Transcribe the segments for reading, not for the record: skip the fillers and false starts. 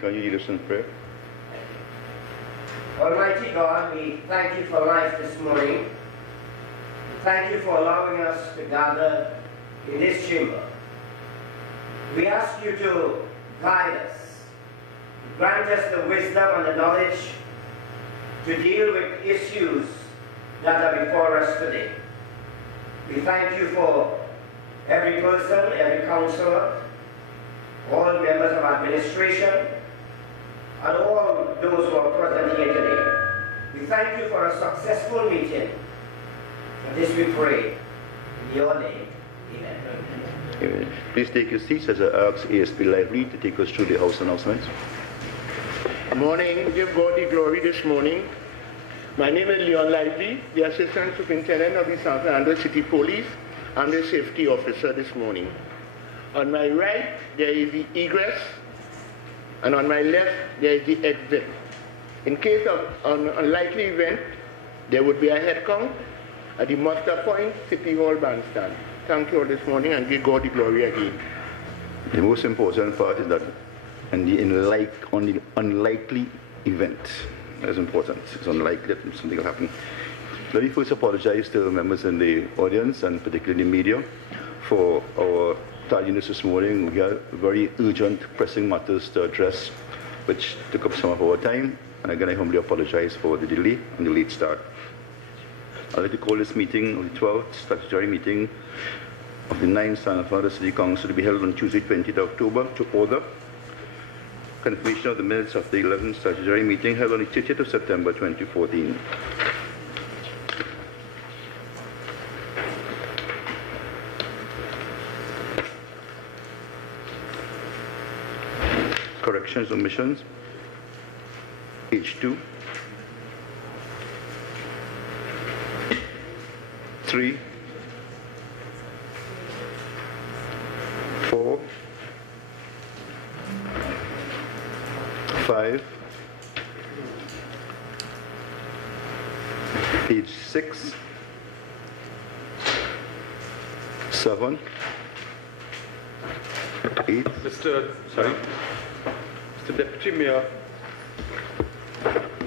Can you lead us in prayer? Almighty God, we thank you for life this morning. We thank you for allowing us to gather in this chamber. We ask you to guide us, grant us the wisdom and the knowledge to deal with issues that are before us today. We thank you for every person, every counselor, all members of administration, and all those who are present here today. We thank you for a successful meeting. For this we pray in your name. Amen. Amen. Please take your seats as I ask ASP Lively to take us through the house announcements. Good morning. Give God the glory this morning. My name is Leon Lively, the Assistant Superintendent of the San Fernando City Police and the Safety Officer this morning. On my right, there is the egress, and on my left, there is the exit. In case of an unlikely event, there would be a head count at the muster point, City Hall bandstand. Thank you all this morning, and give God the glory again. The most important part is that on the unlikely event, that's important. It's unlikely that something will happen. Let me first apologize to members in the audience, and particularly the media, for our tardiness this morning. We have very urgent, pressing matters to address, which took up some of our time. And again, I humbly apologize for the delay and the late start. I'd like to call this meeting of the 12th statutory meeting of the 9th San Fernando City Council to be held on Tuesday, 20th October, to order. Confirmation of the minutes of the 11th statutory meeting held on the 30th of September 2014. Corrections, omissions. Page 2. 3. 4. 5. Page 6. 7. 8. Sorry. Mr. Deputy Mayor,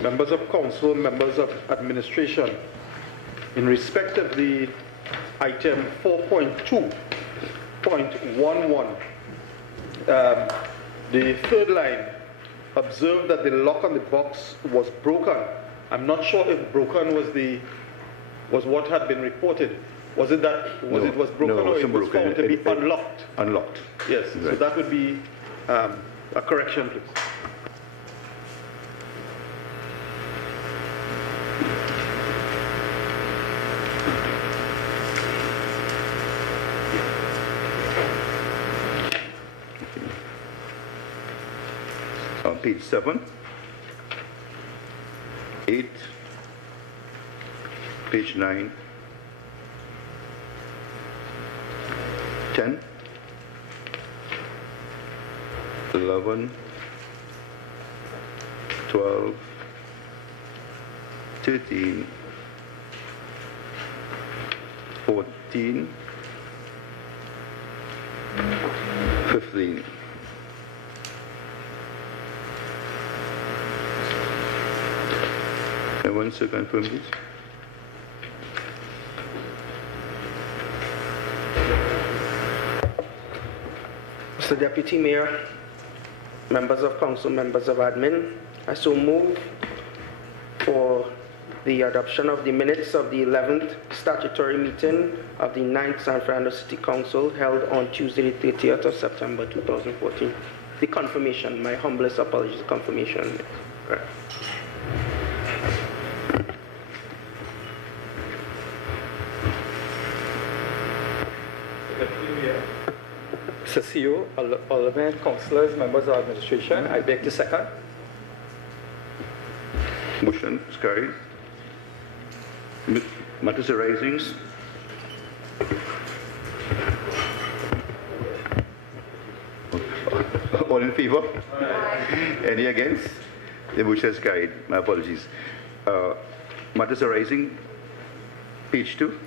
members of council, members of administration, in respect of the item 4.2.11, the third line, observed that the lock on the box was broken. I'm not sure if broken was what had been reported. Was it that it was broken, or it was found to be unlocked? Unlocked. Yes, right. So that would be a correction, please. Page 7, 8, page 9, 10, 11, 12, 13, 14, 15. Everyone to confirm this? Mr. Deputy Mayor, members of council, members of admin, I so move for the adoption of the minutes of the 11th statutory meeting of the 9th San Fernando City Council held on Tuesday, the 30th of September 2014. The confirmation, my humblest apologies, confirmation. Right. Mr. CEO, Aldermen, councillors, members of administration, I beg to second. Motion is carried. Matters arising. All in favor? Any against? The motion is carried. My apologies. Matters arising. Page 2.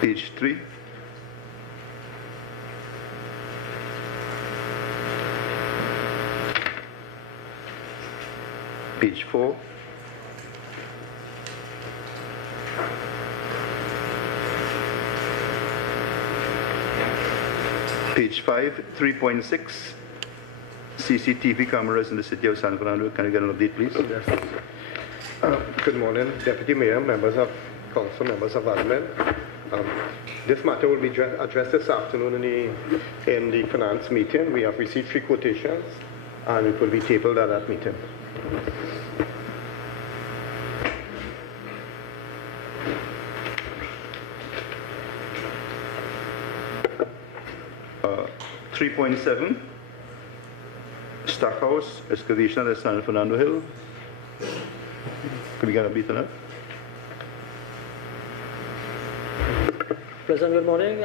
Page 3. Page 4. Page 5, 3.6. CCTV cameras in the city of San Fernando. Can I get an update, please? Yes. Good morning, Deputy Mayor, members of council, members of admin. This matter will be addressed this afternoon in the finance meeting. We have received 3 quotations, and it will be tabled at that meeting. Uh, 3.7, Stack House excavation at San Fernando Hill. Can we get a beat on that? Pleasant good morning,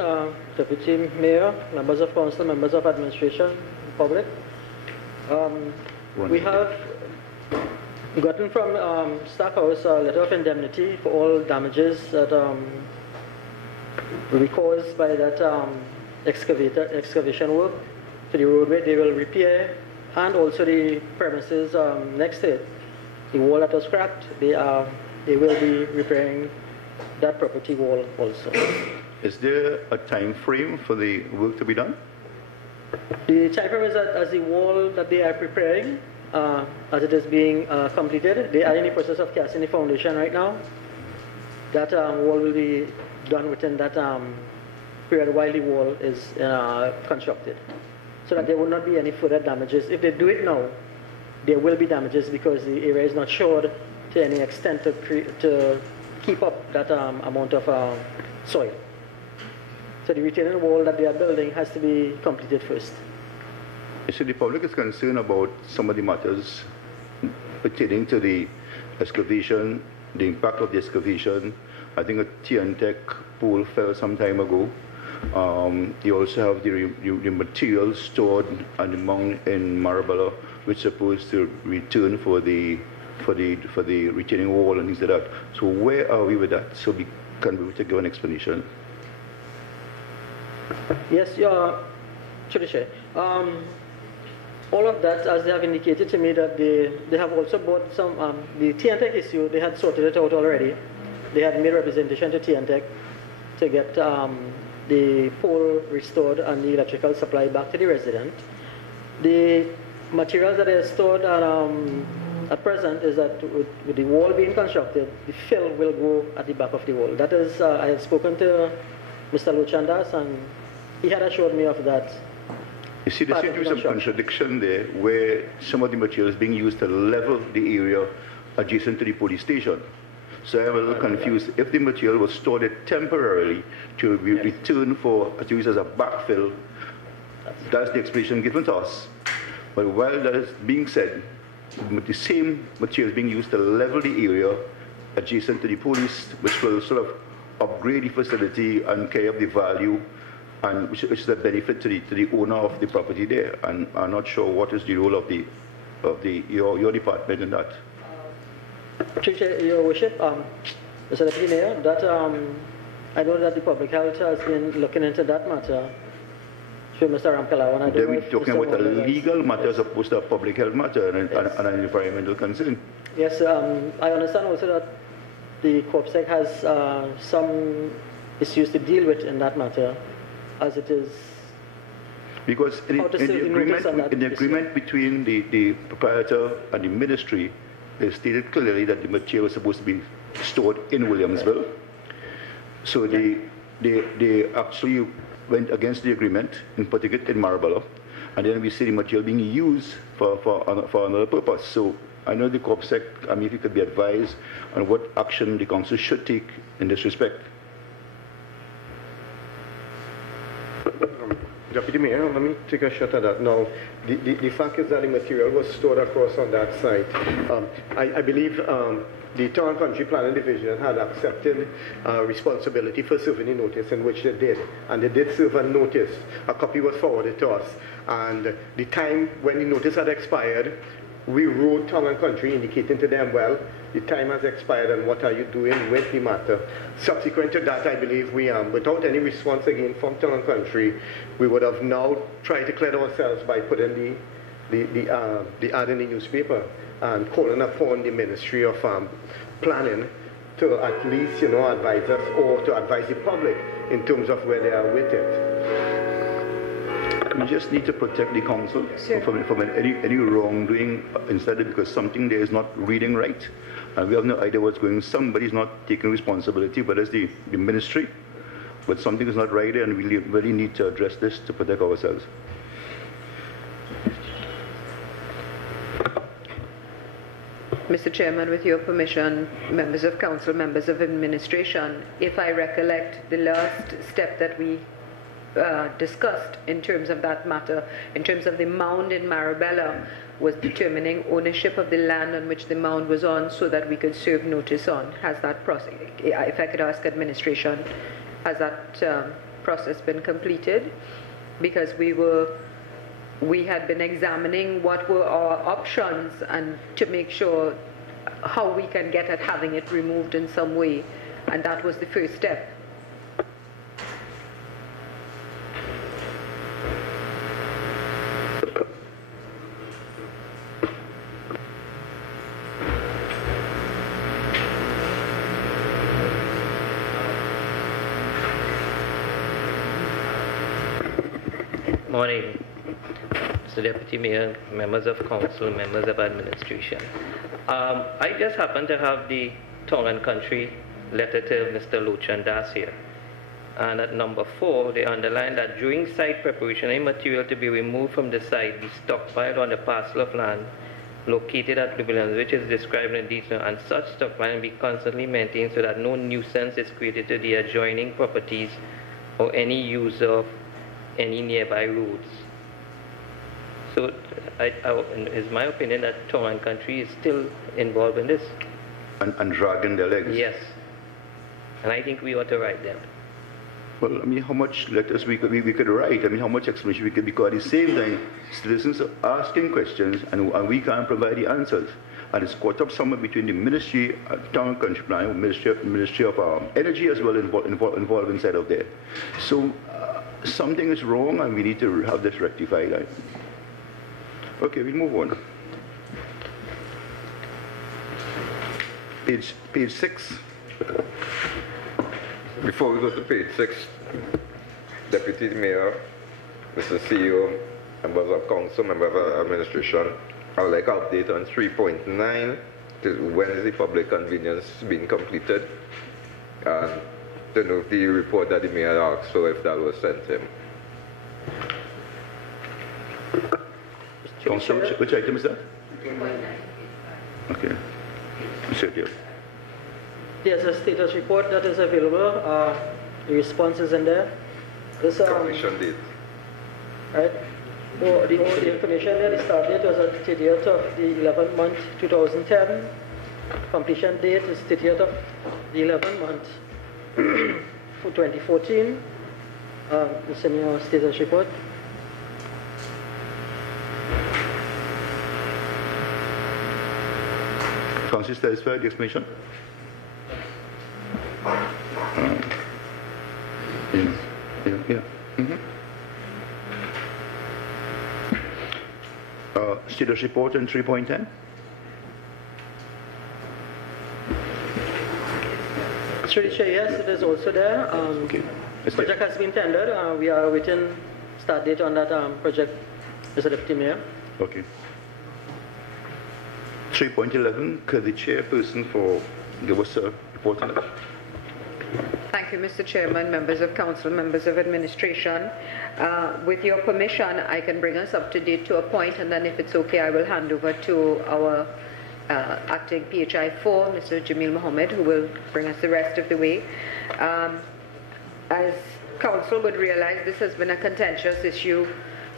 Deputy Mayor, members of council, members of administration, public. We have gotten from Stack House a letter of indemnity for all damages that will be caused by that excavation work to the roadway. They will repair, and also the premises next to it. The wall that was cracked, they will be repairing that property wall also. Is there a time frame for the work to be done? The time frame is that as the wall that they are preparing, as it is being completed, they are in the process of casting the foundation right now. That wall will be done within that period while the wall is constructed, so that there will not be any further damages. If they do it now, there will be damages because the area is not shored to any extent to keep up that amount of soil. So the retaining wall that they are building has to be completed first. You see, the public is concerned about some of the matters pertaining to the excavation, the impact of the excavation. I think a TNTech pole fell some time ago. You also have the materials stored on the mount in Marabella, which is supposed to return for the retaining wall and things like that. So where are we with that? So we can be able to give an explanation. Yes, Chair. All of that, as they have indicated to me, that they have also bought some, the TNTech issue, they had sorted it out already. They had made representation to TNTech to get the pole restored and the electrical supply back to the resident. The materials that are stored at present is that with the wall being constructed, the fill will go at the back of the wall. That is, I had spoken to Mr. Luchandas, and he had assured me of that. You see, there seems to be some contradiction there, where some of the materials being used to level the area adjacent to the police station. So I'm a little confused. If the material was stored there temporarily to be returned for to use as a backfill, that's the explanation given to us. But while that is being said, the same material is being used to level the area adjacent to the police, which will sort of upgrade the facility and carry up the value, and which is a benefit to the owner of the property there. And I'm not sure what is the role of your department in that. Your Worship, Mr. Deputy Mayor, that I know that the public health has been looking into that matter. Through Mr. Ramkalawan, I don't know We're if talking Mr. about a Wanda has- legal matter as opposed to a public health matter and an environmental concern. Yes, I understand also that the COPSEC has some issues to deal with in that matter, as it is. Because in How to serve the notice on that the issue. agreement between the proprietor and the ministry, they stated clearly that the material was supposed to be stored in Williamsville. So they actually went against the agreement, in particular in Marabella, and then we see the material being used for another purpose. So I know the COPSEC, if you could be advised on what action the council should take in this respect. Deputy Mayor, let me take a shot at that. Now, the fact is that the material was stored across on that site. I believe the Town and Country Planning Division had accepted responsibility for serving the notice, in which they did. And they did serve a notice. A copy was forwarded to us. And the time when the notice had expired, we wrote Town and Country indicating to them, well, the time has expired and what are you doing with the matter? Subsequent to that, I believe we, without any response again from Town and Country, we would have now tried to clear ourselves by putting the ad in the newspaper and calling upon the Ministry of Planning to at least, advise us or to advise the public in terms of where they are with it. We just need to protect the council from any wrongdoing instead of because something there is not reading right. And we have no idea what's going on. Somebody's not taking responsibility, but it's the ministry. But something is not right there, and we really need to address this to protect ourselves. Mr. Chairman, with your permission, members of council, members of administration, if I recollect the last step that we discussed in terms of that matter, in terms of the mound in Marabella, was determining ownership of the land on which the mound was on so that we could serve notice on. Has that process, if I could ask administration, has that process been completed? Because we had been examining what were our options and to make sure how we can get at having it removed in some way, and that was the first step. Morning, Mr. Deputy Mayor, members of council, members of administration. I just happen to have the Town and Country letter to Mr. Lochan Das here. And at number 4, they underline that during site preparation, any material to be removed from the site be stockpiled on the parcel of land located at Williams, which is described in detail, and such stockpiling be constantly maintained so that no nuisance is created to the adjoining properties or any user of any nearby roads. So it's my opinion that Town and Country is still involved in this. And dragging their legs. Yes. And I think we ought to write them. Well, how much letters we could write, how much explanation we could, because at the same time, citizens are asking questions and we can't provide the answers. And it's caught up somewhere between the Ministry of Town and Country Planning, Ministry of Energy as well involved inside of there. So something is wrong and we need to have this rectified. Okay, we'll move on. Page 6. Before we go to page 6, Deputy Mayor, Mr. CEO, members of council, members of administration, I would like an update on 3.9, when is the public convenience being completed, and to know the report that the mayor asked, so if that was sent to him. Council, which item is that? 3.9. Okay. Sure, yeah. There's a status report that is available. The response is in there. This, Completion date. right? So the information there, the start date was at 30th of the 11th month, 2010. Completion date is 30th of the 11th month for 2014. It's in your status report. Council satisfied with the explanation? Yeah. Status report in 3.10. Through the chair, yes, it is also there. Okay. Project has been tendered. We are waiting start date on that project, Mr. Deputy Mayor. Okay. 3.11, could the chairperson give us a report on that? Thank you, Mr. Chairman, members of council, members of administration. With your permission, I can bring us up to date to a point, and then if it's okay, I will hand over to our acting PHI 4, Mr. Jamil Mohammed, who will bring us the rest of the way. As council would realize, this has been a contentious issue.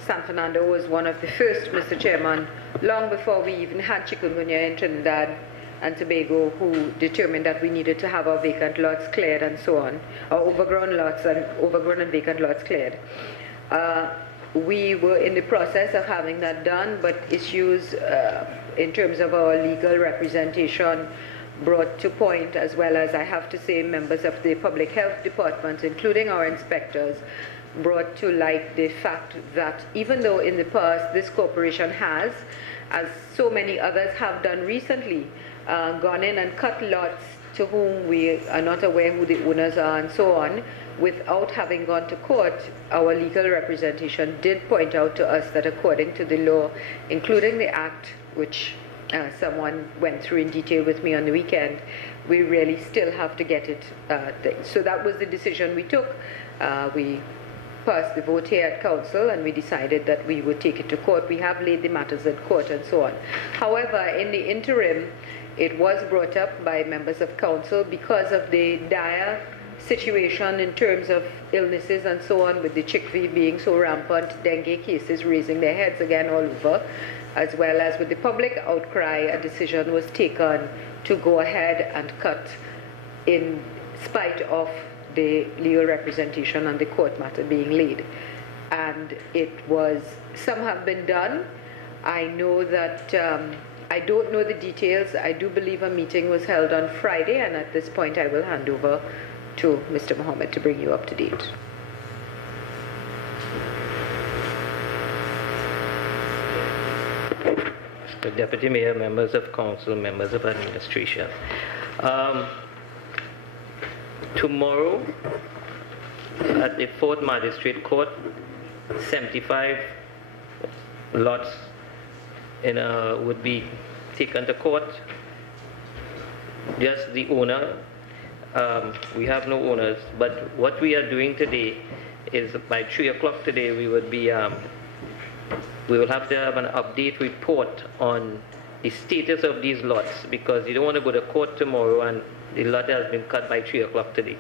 San Fernando was one of the first, Mr. Chairman, long before we even had chikungunya in Trinidad and Tobago, who determined that we needed to have our vacant lots cleared and so on, our overgrown and vacant lots cleared. We were in the process of having that done, but issues in terms of our legal representation brought to point, as well as, I have to say, members of the public health department, including our inspectors, brought to light the fact that even though in the past this corporation has, as so many others have done recently, gone in and cut lots to whom we are not aware who the owners are and so on, without having gone to court, our legal representation did point out to us that according to the law, including the Act, which someone went through in detail with me on the weekend, we really still have to get it. So that was the decision we took. We passed the vote here at council, and we decided that we would take it to court. We have laid the matters at court and so on. However, in the interim, it was brought up by members of council because of the dire situation in terms of illnesses and so on, with the chickpea being so rampant, dengue cases raising their heads again all over, as well as with the public outcry. A decision was taken to go ahead and cut in spite of the legal representation and the court matter being laid. And it was, some have been done. I know that, I don't know the details. I do believe a meeting was held on Friday, and at this point I will hand over to Mr. Mohammed to bring you up to date. Mr. Deputy Mayor, members of council, members of administration. Tomorrow at the 4th Magistrate Court, 75 lots would be taken to court. Just the owner. We have no owners, but what we are doing today is by 3 o'clock today we would be we will have to have an update report on the status of these lots, because you don't want to go to court tomorrow and the lot has been cut by 3 o'clock today.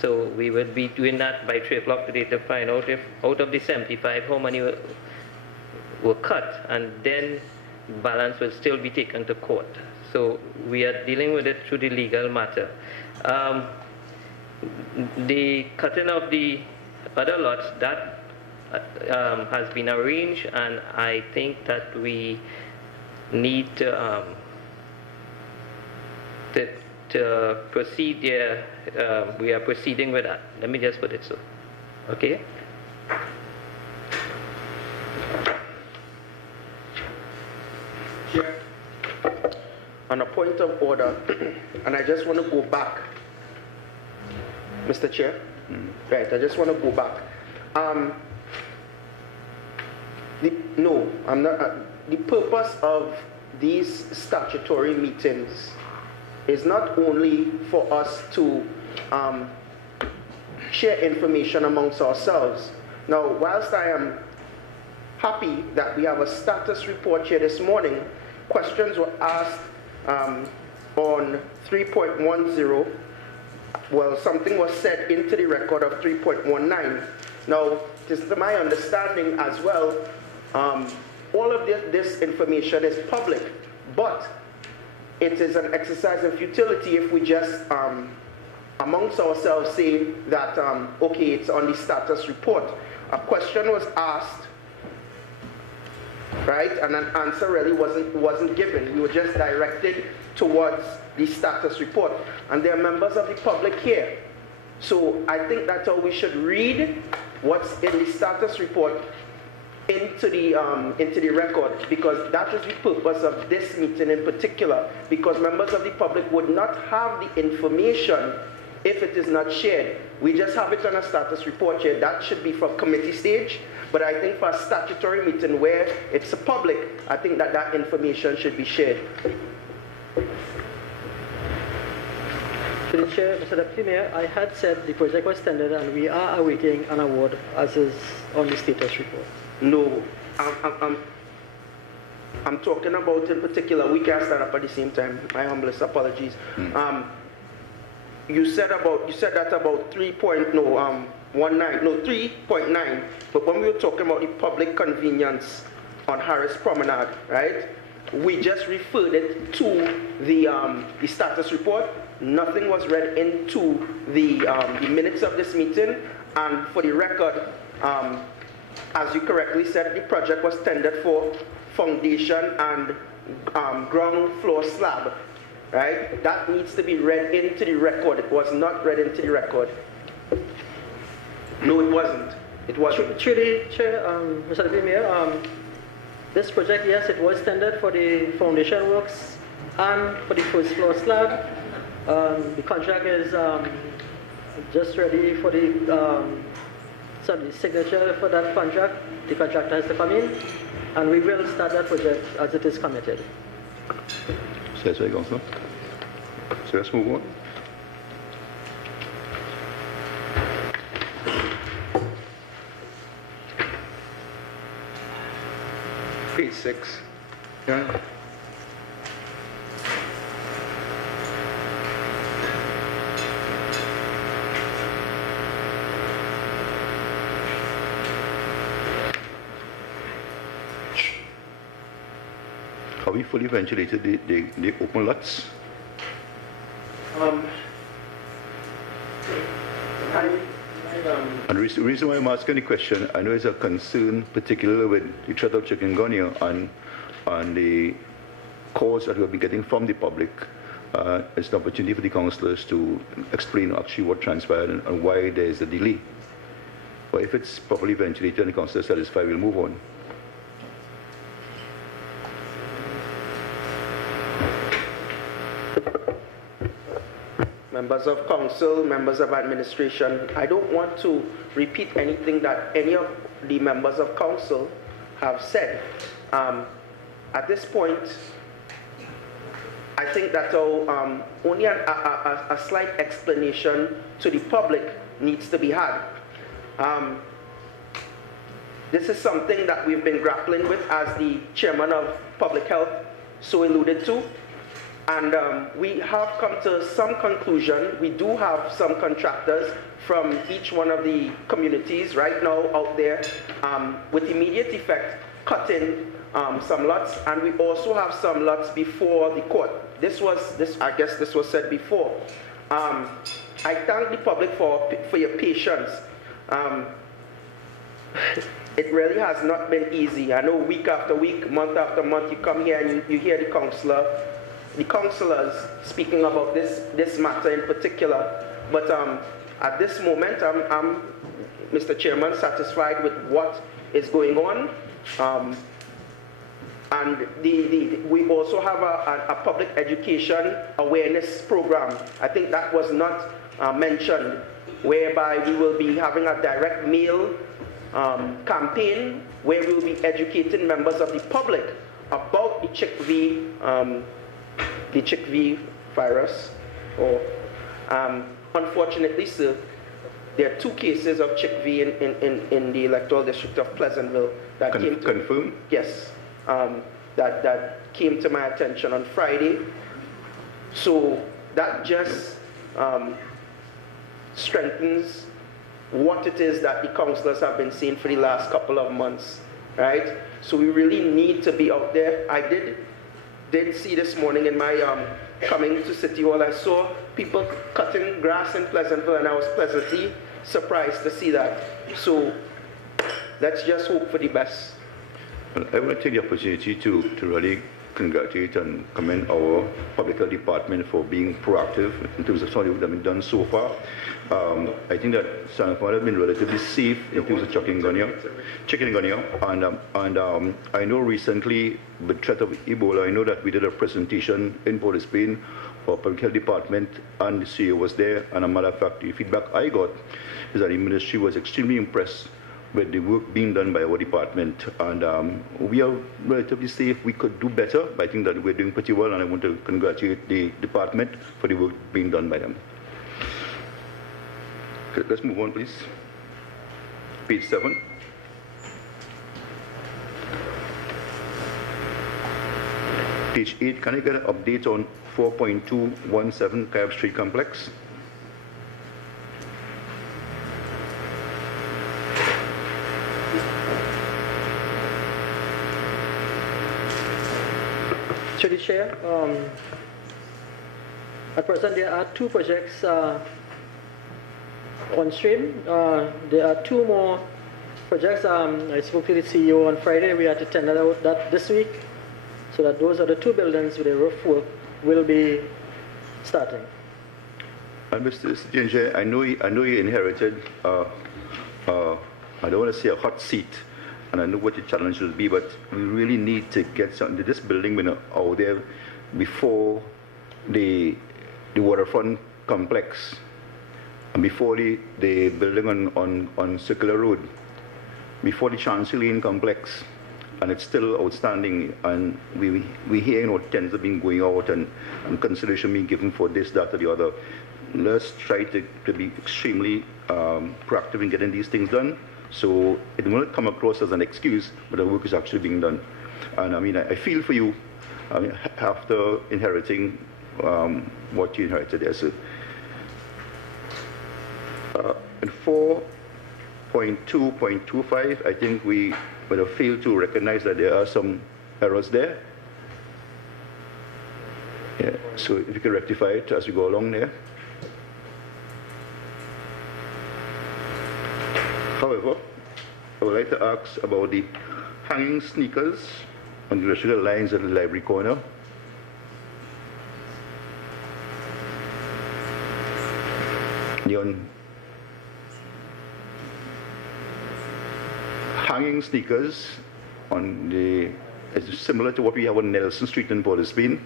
So we would be doing that by 3 o'clock today to find out if out of the 75 how many were cut, and then balance will still be taken to court. So we are dealing with it through the legal matter. The cutting of the other lots, that has been arranged, and I think that we need to proceed there. We are proceeding with that. Let me just put it so. Okay? Chair, on a point of order, and I just want to go back, Mr. Chair. Right, I just want to go back. No, I'm not. The purpose of these statutory meetings is not only for us to share information amongst ourselves. Now, whilst I am happy that we have a status report here this morning, questions were asked on 3.10. Well, something was said into the record of 3.19. Now, it is to my understanding as well, all of this information is public, but it is an exercise in futility if we just amongst ourselves say that, okay, it's on the status report. A question was asked right? And an answer really wasn't given. We were just directed towards the status report. And there are members of the public here. So I think that's how we should read what's in the status report into the record, because that is the purpose of this meeting in particular, because members of the public would not have the information if it is not shared. We just have it on a status report here. That should be for committee stage, but I think for a statutory meeting where it's a public, I think that that information should be shared. To the Chair, Mr. Deputy Mayor, I had said the project was tendered and we are awaiting an award as is on the status report. No, I'm talking about in particular, we can't stand up at the same time. My humblest apologies. You said that about 3.9, but when we were talking about the public convenience on Harris Promenade, right? We just referred it to the status report. Nothing was read into the minutes of this meeting, and for the record, as you correctly said, the project was tendered for foundation and ground floor slab, right? That needs to be read into the record. It was not read into the record. No, it wasn't. It wasn't. Truly, Chair, Mr. Deputy Mayor, this project, yes, it was tendered for the foundation works and for the first floor slab. The contract is just ready for the signature for that contract. The contractor has to come in, and we will start that project as it is committed. So that's right, Councillor. So let's move on. Page 6. Yeah. Have we fully ventilated the open lots? And the reason why I'm asking the question, I know there's a concern, particularly with the threat of chikungunya and the calls that we've been getting from the public. It's an opportunity for the councillors to explain actually what transpired and why there's a delay. But if it's properly ventilated and the councillor is satisfied, we'll move on. Members of council, members of administration, I don't want to repeat anything that any of the members of council have said. At this point, I think that only a slight explanation to the public needs to be had. This is something that we've been grappling with, as the chairman of public health so alluded to. And we have come to some conclusion. We do have some contractors from each one of the communities right now out there with immediate effect cutting some lots, and we also have some lots before the court. I guess this was said before. I thank the public for your patience. It really has not been easy. I know week after week, month after month, you come here and you hear the councillors speaking about this matter in particular. But at this moment, I'm, Mr. Chairman, satisfied with what is going on. And we also have a public education awareness program. I think that was not mentioned, whereby we will be having a direct mail campaign where we will be educating members of the public about the chick virus. Unfortunately, sir, there are 2 cases of chick in the electoral district of Pleasantville that came to confirmed. Yes, that came to my attention on Friday. So that just strengthens what it is that the councillors have been saying for the last couple of months, right? So we really need to be out there. I did see this morning in my coming to City Hall, I saw people cutting grass in Pleasantville, and I was pleasantly surprised to see that. So let's just hope for the best. Well, I want to take the opportunity to really congratulate and commend our public health department for being proactive in terms of something that has been done so far. I think that San Juan has been relatively safe in terms of chikungunya, and I know recently with threat of Ebola, I know that we did a presentation in Port of Spain. Our public health department and the CEO was there, and a matter of fact, the feedback I got is that the ministry was extremely impressed with the work being done by our department, and we are relatively safe. We could do better, but I think that we're doing pretty well, and I want to congratulate the department for the work being done by them. Okay, let's move on, please. Page 7. Page 8, can I get an update on 4.217 Cab Street Complex? Through the Chair, at present there are 2 projects on stream. There are 2 more projects. I spoke to the CEO on Friday. We had to tender out that this week, so that those are the 2 buildings with the roof work will be starting. And Mr. Ginger, I know you inherited, I don't want to say a hot seat, and I know what the challenge will be, but we really need to get something, this building been out there before the waterfront complex, and before the building on Circular Road, before the Chancery Lane complex. And it's still outstanding, and we hear tents have been going out and consideration being given for this, that, or the other. Let's try to be extremely proactive in getting these things done, so it will not come across as an excuse, but the work is actually being done. And I mean, I feel for you after inheriting what you inherited there. So, in 4.2.25, I think we would have failed to recognize that there are some errors there. Yeah, so if you can rectify it as we go along there. However, I would like to ask about the hanging sneakers on the electrical lines at the library corner. Hanging sneakers on the, it's similar to what we have on Nelson Street in Port of Spain.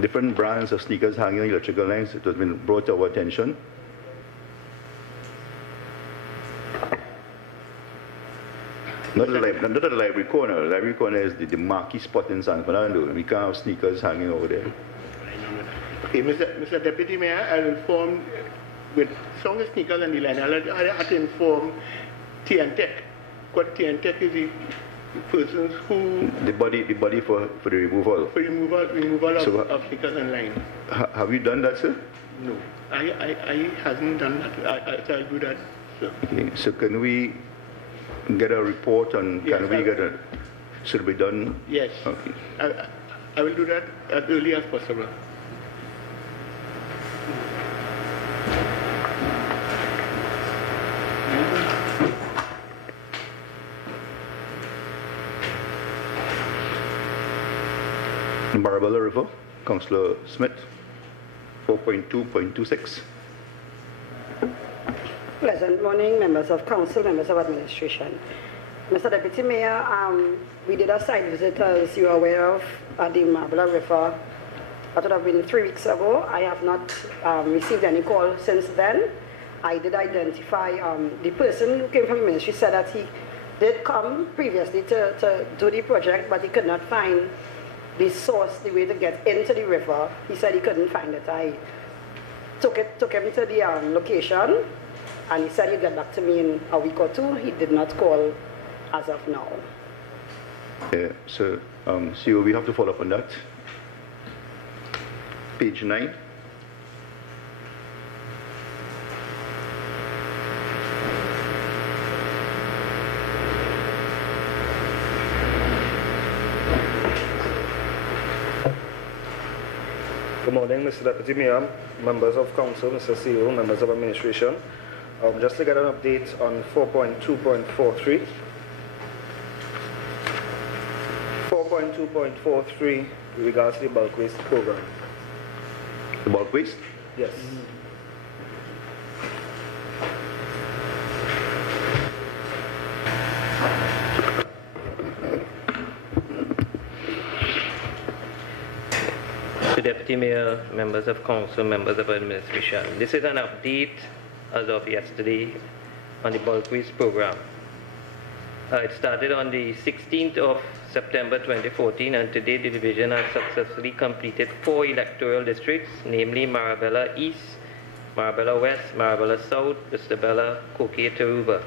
Different brands of sneakers hanging on electrical lines. It has been brought to our attention. Not at the library corner. The library corner is the marquee spot in San Fernando. We can't have sneakers hanging over there. Okay, Mr. Deputy Mayor, I'll inform with some of the sneakers on the line. I'll have to inform TNTech. What TNTech is the persons who... The body for the removal. For removal of sneakers online. Have you done that, sir? No, I hasn't done that. I'll do that, sir. Okay, so can we get a report on, yes, can we get a, should it be done? Yes. Okay. I will do that as early as possible. Marabella River, Councillor Smith, 4.2.26. Pleasant morning, members of council, members of administration. Mr. Deputy Mayor, we did a site visit, as you are aware of, at the Marabella River. That would have been 3 weeks ago. I have not received any call since then. I did identify the person who came from the ministry, said that he did come previously to do the project, but he could not find the source, the way to get into the river. He said he couldn't find it. I took him to the location, and he said he'd get back to me in a week or 2. He did not call as of now. Yeah, so we have to follow up on that. Page 9. Good morning, Mr. Deputy Mayor, members of council, Mr. CEO, members of administration. Just to get an update on 4.2.43. 4.2.43 with regards to the bulk waste program. The bulk waste? Yes. To Deputy Mayor, members of council, members of administration. This is an update as of yesterday on the bulk waste program. It started on the 16th of September 2014, and today the division has successfully completed 4 electoral districts, namely Marabella East, Marabella West, Marabella South, Isabella, Coquet, Taruba.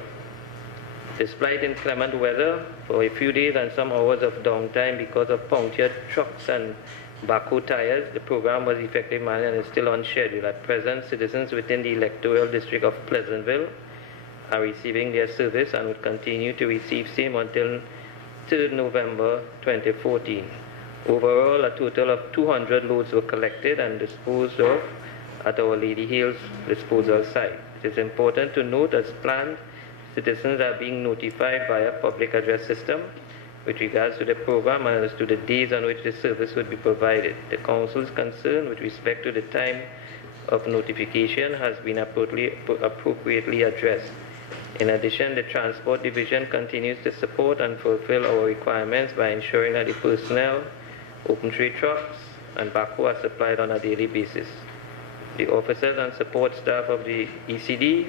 Despite inclement weather, for a few days and some hours of downtime because of punctured trucks and backhoe tires, the program was effectively managed and is still on schedule. At present, citizens within the electoral district of Pleasantville are receiving their service and will continue to receive same until 3rd November 2014. Overall, a total of 200 loads were collected and disposed of at our Lady Hales disposal site. It is important to note, as planned, citizens are being notified via public address system with regards to the program and as to the days on which the service would be provided. The Council's concern with respect to the time of notification has been appropriately addressed. In addition, the Transport Division continues to support and fulfill our requirements by ensuring that the personnel, open tray trucks, and backhoe are supplied on a daily basis. The officers and support staff of the ECD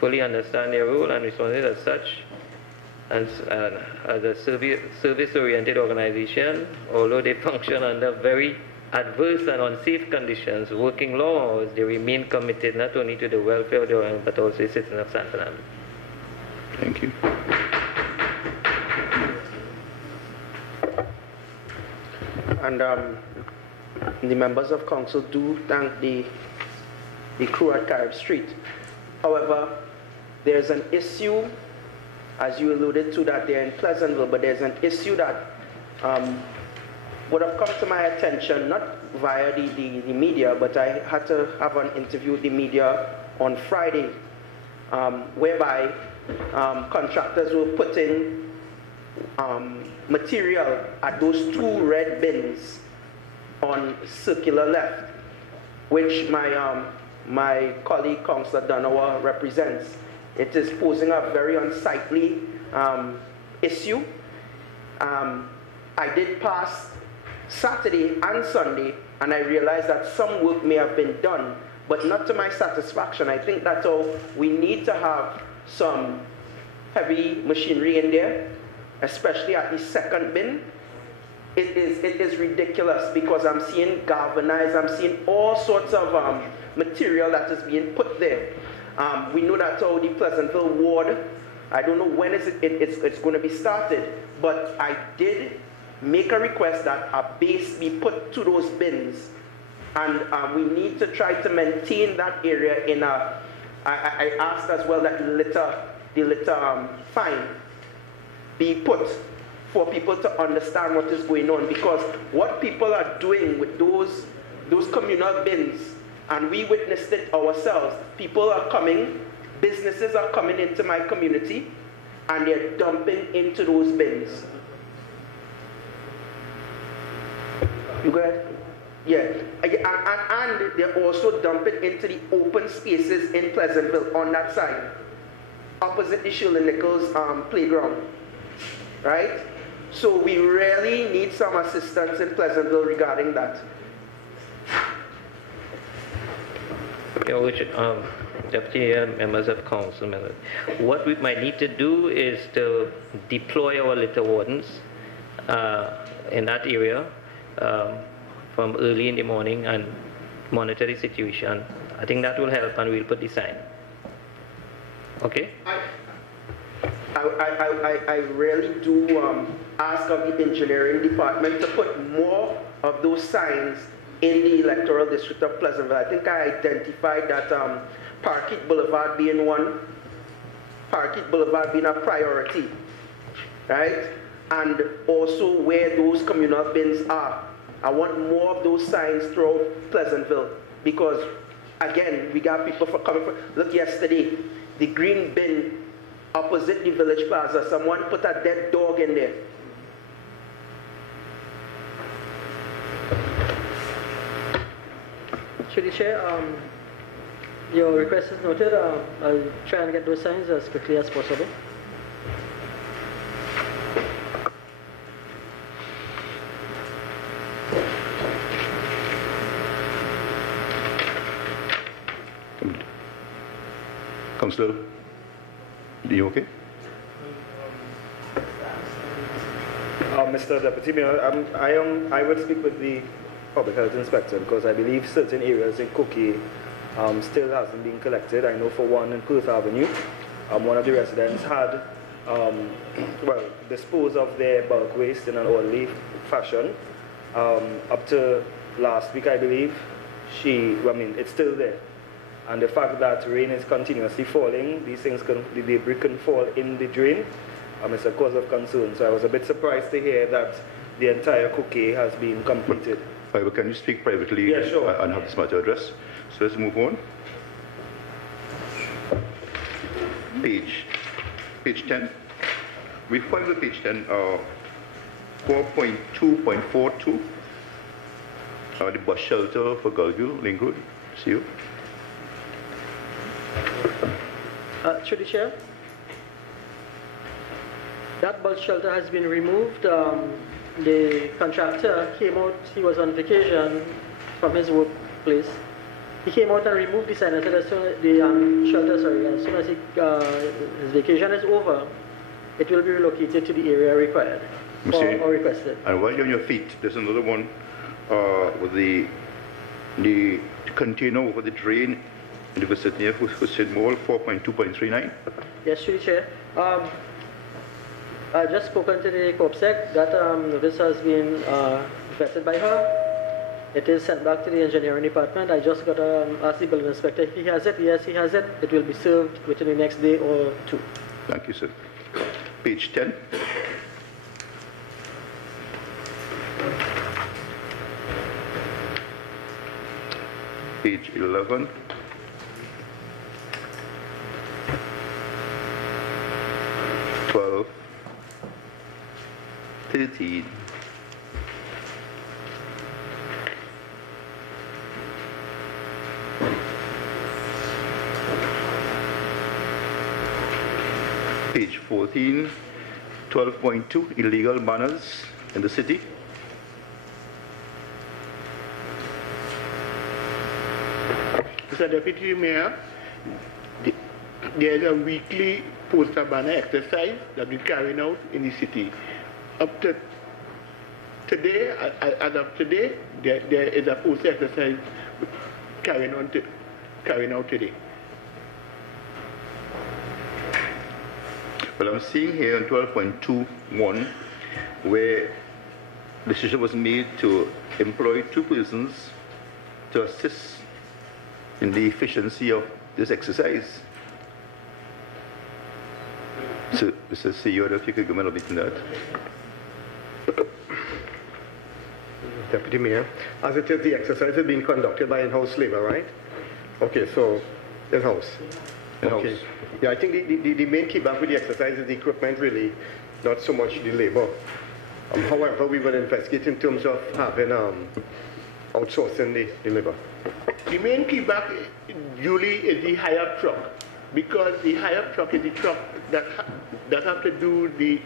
fully understand their role and responsibilities as such. As a service-oriented organization, although they function under very adverse and unsafe conditions, working long hours, they remain committed not only to the welfare of the organization, but also the citizens of San Fernando. Thank you. And the members of council do thank the crew at Carib Street. However, there's an issue, as you alluded to, that they're in Pleasantville, but there's an issue that would have come to my attention, not via the media, but I had to have an interview with the media on Friday, whereby contractors were putting material at those 2 red bins on circular left, which my colleague Councillor Donowa represents. It is posing a very unsightly issue. I did pass Saturday and Sunday, and I realized that some work may have been done, but not to my satisfaction. I think that's all. We need to have some heavy machinery in there, especially at the second bin. It is ridiculous because I'm seeing galvanized, I'm seeing all sorts of material that is being put there. We know that all the Pleasantville ward, I don't know when it's going to be started, but I did make a request that a base be put to those bins, and we need to try to maintain that area in a, I asked as well that the litter fine be put for people to understand what is going on, because what people are doing with those communal bins, and we witnessed it ourselves. People are coming, businesses are coming into my community, and they're dumping into those bins. You go ahead. Yeah, and they're also dumping into the open spaces in Pleasantville on that side, opposite the Shirley Nichols playground, right? So we really need some assistance in Pleasantville regarding that. Deputy members of council, what we might need to do is to deploy our litter wardens in that area from early in the morning and monitor the situation. I think that will help, and we'll put the sign. Okay? I really do ask of the engineering department to put more of those signs in the electoral district of Pleasantville. I think I identified that Parkit Boulevard being one, Parkit Boulevard being a priority, right? And also where those communal bins are. I want more of those signs throughout Pleasantville, because again, we got people coming from, look, yesterday, the green bin opposite the Village Plaza, someone put a dead dog in there. Through the chair, your request is noted. I'll try and get those signs as quickly as possible. Councillor, are you okay? Mr. Deputy Mayor, I would speak with the Public Health Inspector because I believe certain areas in Cookie still hasn't been collected. I know for one in Perth Avenue, one of the residents had, disposed of their bulk waste in an orderly fashion. Up to last week, I believe, it's still there. And the fact that rain is continuously falling, the debris can fall in the drain. It's a cause of concern. So I was a bit surprised to hear that the entire cookie has been completed. However, can you speak privately and have this matter addressed? So let's move on. Page 10. We find with page 10 4.2.42. The bus shelter for Gulville, Link Road. See you. Through the chair. That bus shelter has been removed. The contractor came out, he was on vacation from his workplace. He came out and removed the sign and said as soon as as soon as his vacation is over, it will be relocated to the area required or requested. And while you're on your feet, there's another one with the container over the drain in the vicinity of Hussein Mall, 4.2.39. Yes, through the chair. I just spoken to the COPSEC that this has been vetted by her. It is sent back to the engineering department. I just got to ask the building inspector if he has it. Yes, he has it. It will be served within the next day or two. Thank you, sir. Page 10. Page 11. Page 13. Page 14, 12.2, illegal banners in the city. Mr. Deputy Mayor, there is a weekly poster banner exercise that we're carrying out in the city. Up to today, as of today, there is a poster exercise carrying out today. Well, I'm seeing here in 12.21 where the decision was made to employ 2 persons to assist in the efficiency of this exercise. So, Mr. CEO, if you could comment a bit on that. Deputy Mayor, as it is, the exercise is being conducted by in-house labor, right? Okay, so in-house. Okay. Yeah, I think the main key back with the exercise is the equipment, really, not so much the labor. However, we will investigate in terms of having outsourcing the labor. The main key back, Julie, is the hire truck, because the hire truck is the truck that have to do the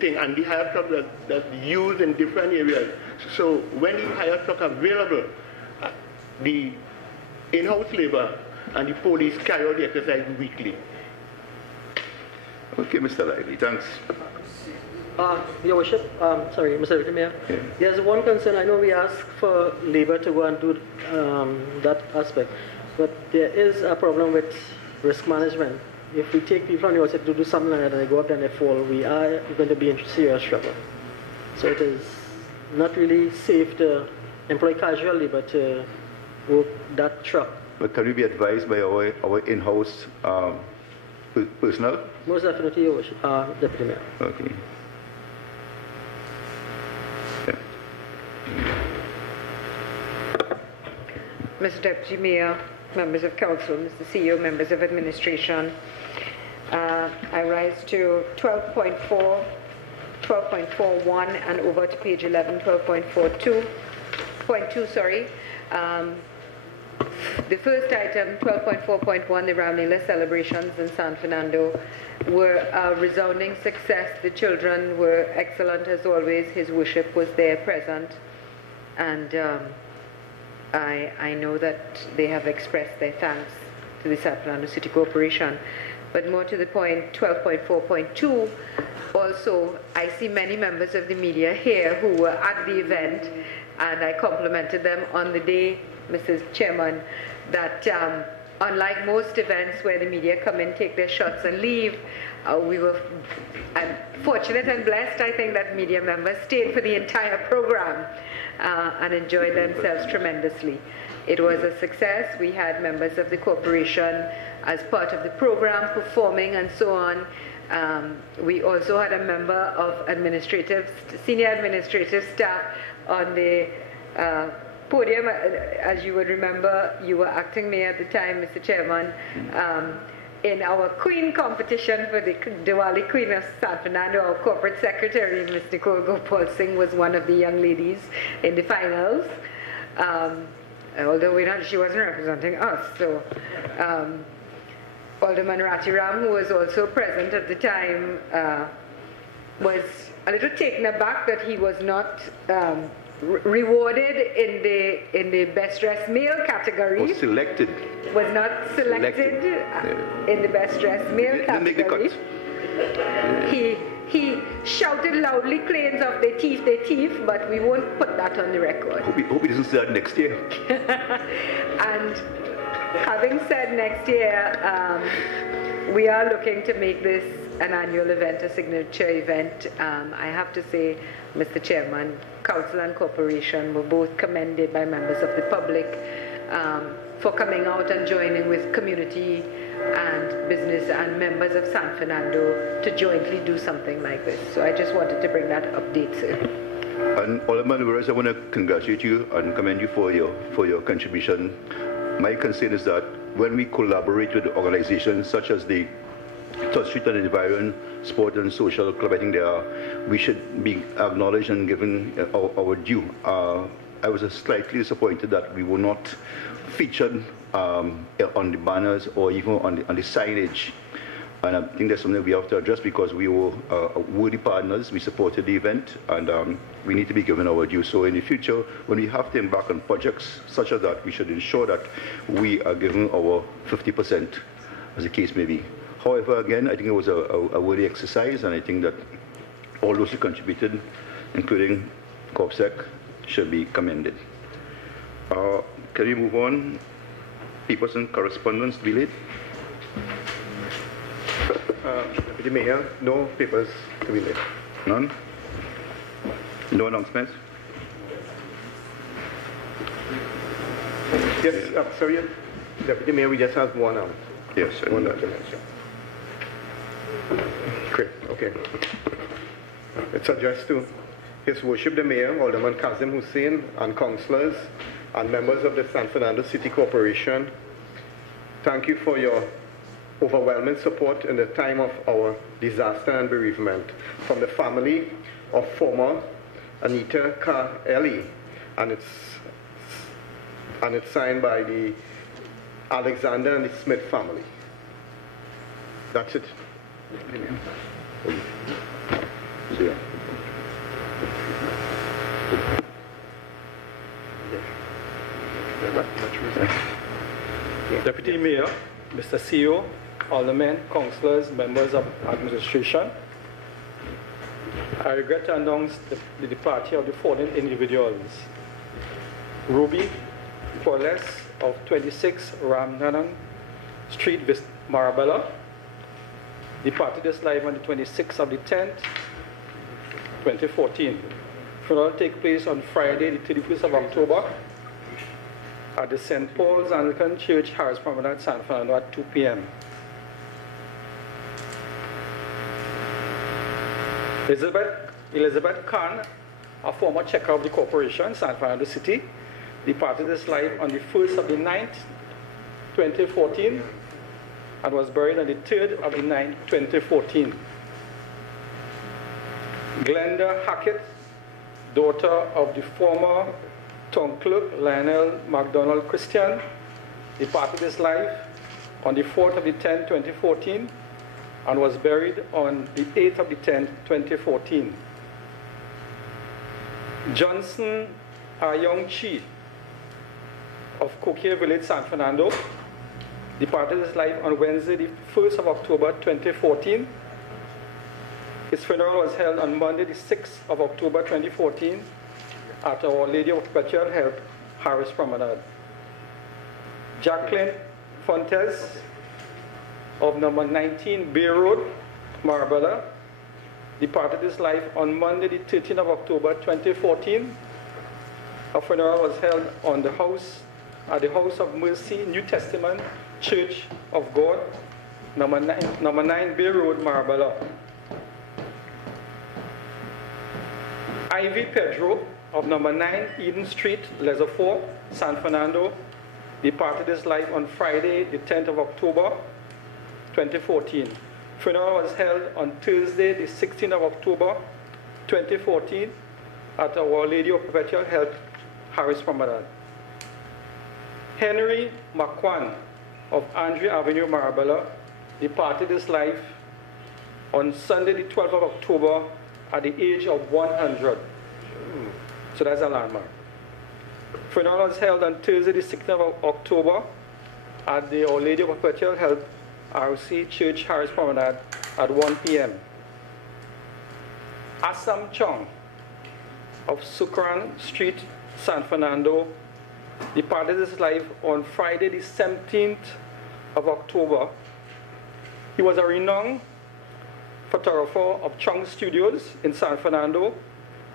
thing, and the hire truck that's used in different areas. So when the hire truck available, the in-house labor and the police carry out the exercise weekly. Okay, Mr. Lively, thanks. Your Worship, sorry, Mr. Deputy Mayor. Yeah. There's one concern. I know we ask for labor to go and do that aspect, but there is a problem with risk management. If we take people from the outside to do something like that and they go up and they fall, we are going to be in serious trouble. So it is not really safe to employ casual labor to work that truck. But can we be advised by our in-house personnel? Most definitely, Your Worship, Deputy Mayor. Okay. Yeah. Mr. Deputy Mayor, members of council, Mr. CEO, members of administration, I rise to 12.4, 12.41 and over to page 11, 12.42, The first item, 12.4.1, the Ramila celebrations in San Fernando, were a resounding success. The children were excellent as always. His worship was there present. And I know that they have expressed their thanks to the San Fernando City Corporation. But more to the point, 12.4.2, also, I see many members of the media here who were at the event, and I complimented them on the day, Mrs. Chairman, that unlike most events where the media come in, take their shots and leave, we were fortunate and blessed, I think, that media members stayed for the entire program and enjoyed themselves tremendously. It was a success. We had members of the corporation as part of the program performing and so on. We also had a member of senior administrative staff on the podium. As you would remember, you were acting mayor at the time, Mr. Chairman. In our Queen competition for the Diwali Queen of San Fernando, our corporate secretary, Ms. Nicole Gopal Singh, was one of the young ladies in the finals. Although she wasn't representing us. So Alderman Ratiram, who was also present at the time, was a little taken aback that he was not rewarded in the best dressed male category. Was selected. Was not selected in the best dressed male category. Didn't make the cut. He shouted loudly claims of their teeth, but we won't put that on the record. Hope he doesn't say that next year. And having said next year, we are looking to make this an annual event, a signature event. I have to say, Mr. Chairman, Council and Corporation were both commended by members of the public for coming out and joining with community and business and members of San Fernando to jointly do something like this. So I just wanted to bring that update, sir. And Alderman Willis, I want to congratulate you and commend you for your contribution. My concern is that when we collaborate with organizations such as the Touch Street and Environment, Sport and Social Club, I think we should be acknowledged and given our due. I was slightly disappointed that we were not featured on the banners or even on the signage. And I think that's something we have to address because we were worthy partners. We supported the event, and we need to be given our due. So in the future, when we have to embark on projects such as that, we should ensure that we are given our 50%, as the case may be. However, again, I think it was a worthy exercise, and I think that all those who contributed, including COPSEC, should be commended. Can we move on? Papers and correspondence, delayed. Deputy Mayor, no papers to be laid. None? No announcements? Yes, sorry, Deputy Mayor, we just have one now. Yes. One document. Great, okay. It's addressed to His Worship the Mayor, Alderman Kazim Hussain, and councillors and members of the San Fernando City Corporation. Thank you for your overwhelming support in the time of our disaster and bereavement from the family of former Anita Ka-Eli, and it's signed by the Alexander and the Smith family. That's it. Deputy Mayor, Mr. CEO, Aldermen, councillors, members of administration, I regret to announce the departure of the following individuals. Ruby Poles of 26 Ramnanan Street, Marabella, departed this life on the 26th of the 10th, 2014. Funeral will take place on Friday, the 31st of October, at the St. Paul's Anglican Church, Harris Promenade, San Fernando at 2 p.m. Elizabeth Khan, a former checker of the corporation, San Fernando City, departed this life on the 1st of the 9th, 2014, and was buried on the 3rd of the 9th, 2014. Glenda Hackett, daughter of the former town clerk Lionel MacDonald Christian, departed this life on the 4th of the 10th, 2014, and was buried on the 8th of the 10th, 2014. Johnson Ayong Chi of Coquier Village, San Fernando, departed his life on Wednesday, the 1st of October, 2014. His funeral was held on Monday, the 6th of October, 2014, at Our Lady of Perpetual Help, Harris Promenade. Jacqueline Fontes of number 19 Bay Road, Marbella, departed his life on Monday, the 13th of October, 2014. Her funeral was held at the House of Mercy New Testament Church of God, number 9 Bay Road, Marbella. Ivy Pedro of number 9 Eden Street, Lesofort, San Fernando, departed his life on Friday, the 10th of October, 2014. Funeral was held on Thursday, the 16th of October, 2014, at Our Lady of Perpetual Help, Harris Promenade. Henry McQuan of Andre Avenue, Marbella, departed his life on Sunday, the 12th of October, at the age of 100. So that's a landmark. Funeral was held on Thursday, the 16th of October, at the Our Lady of Perpetual Help, RC Church, Harris Promenade, at 1 p.m. Assam Chong of Sukran Street, San Fernando, departed his life on Friday, the 17th of October. He was a renowned photographer of Chong Studios in San Fernando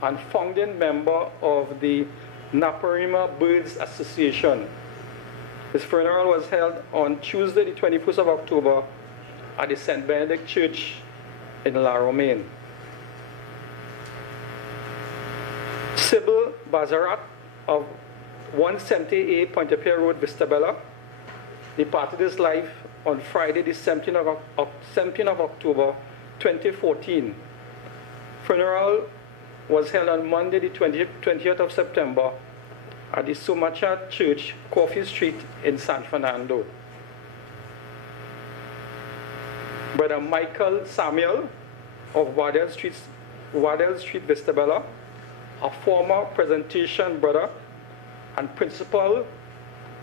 and founding member of the Naparima Birds Association. His funeral was held on Tuesday, the 21st of October, at the St. Benedict Church in La Romaine. Sybil Bazarat of 170A Pointe-a-Pierre Road, Vistabella, departed his life on Friday, the 17th of October, 2014. Funeral was held on Monday, the 20th of September, at the Sumacha Church, Coffee Street in San Fernando. Brother Michael Samuel of Waddell Street, Vistabella, a former presentation brother and principal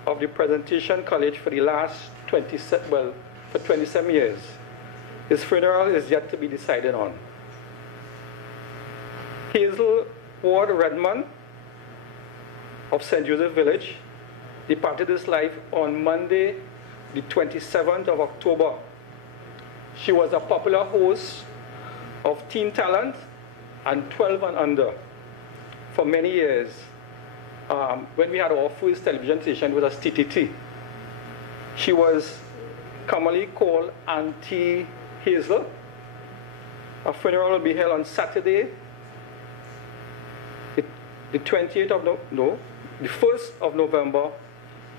of the Presentation College for the last 27 years. His funeral is yet to be decided on. Hazel Ward Redmond of St. Joseph Village departed his life on Monday, the 27th of October. She was a popular host of Teen Talent and 12 and Under for many years. When we had our first television station, it was TTT. She was commonly called Auntie Hazel. Her funeral will be held on Saturday, the 1st of November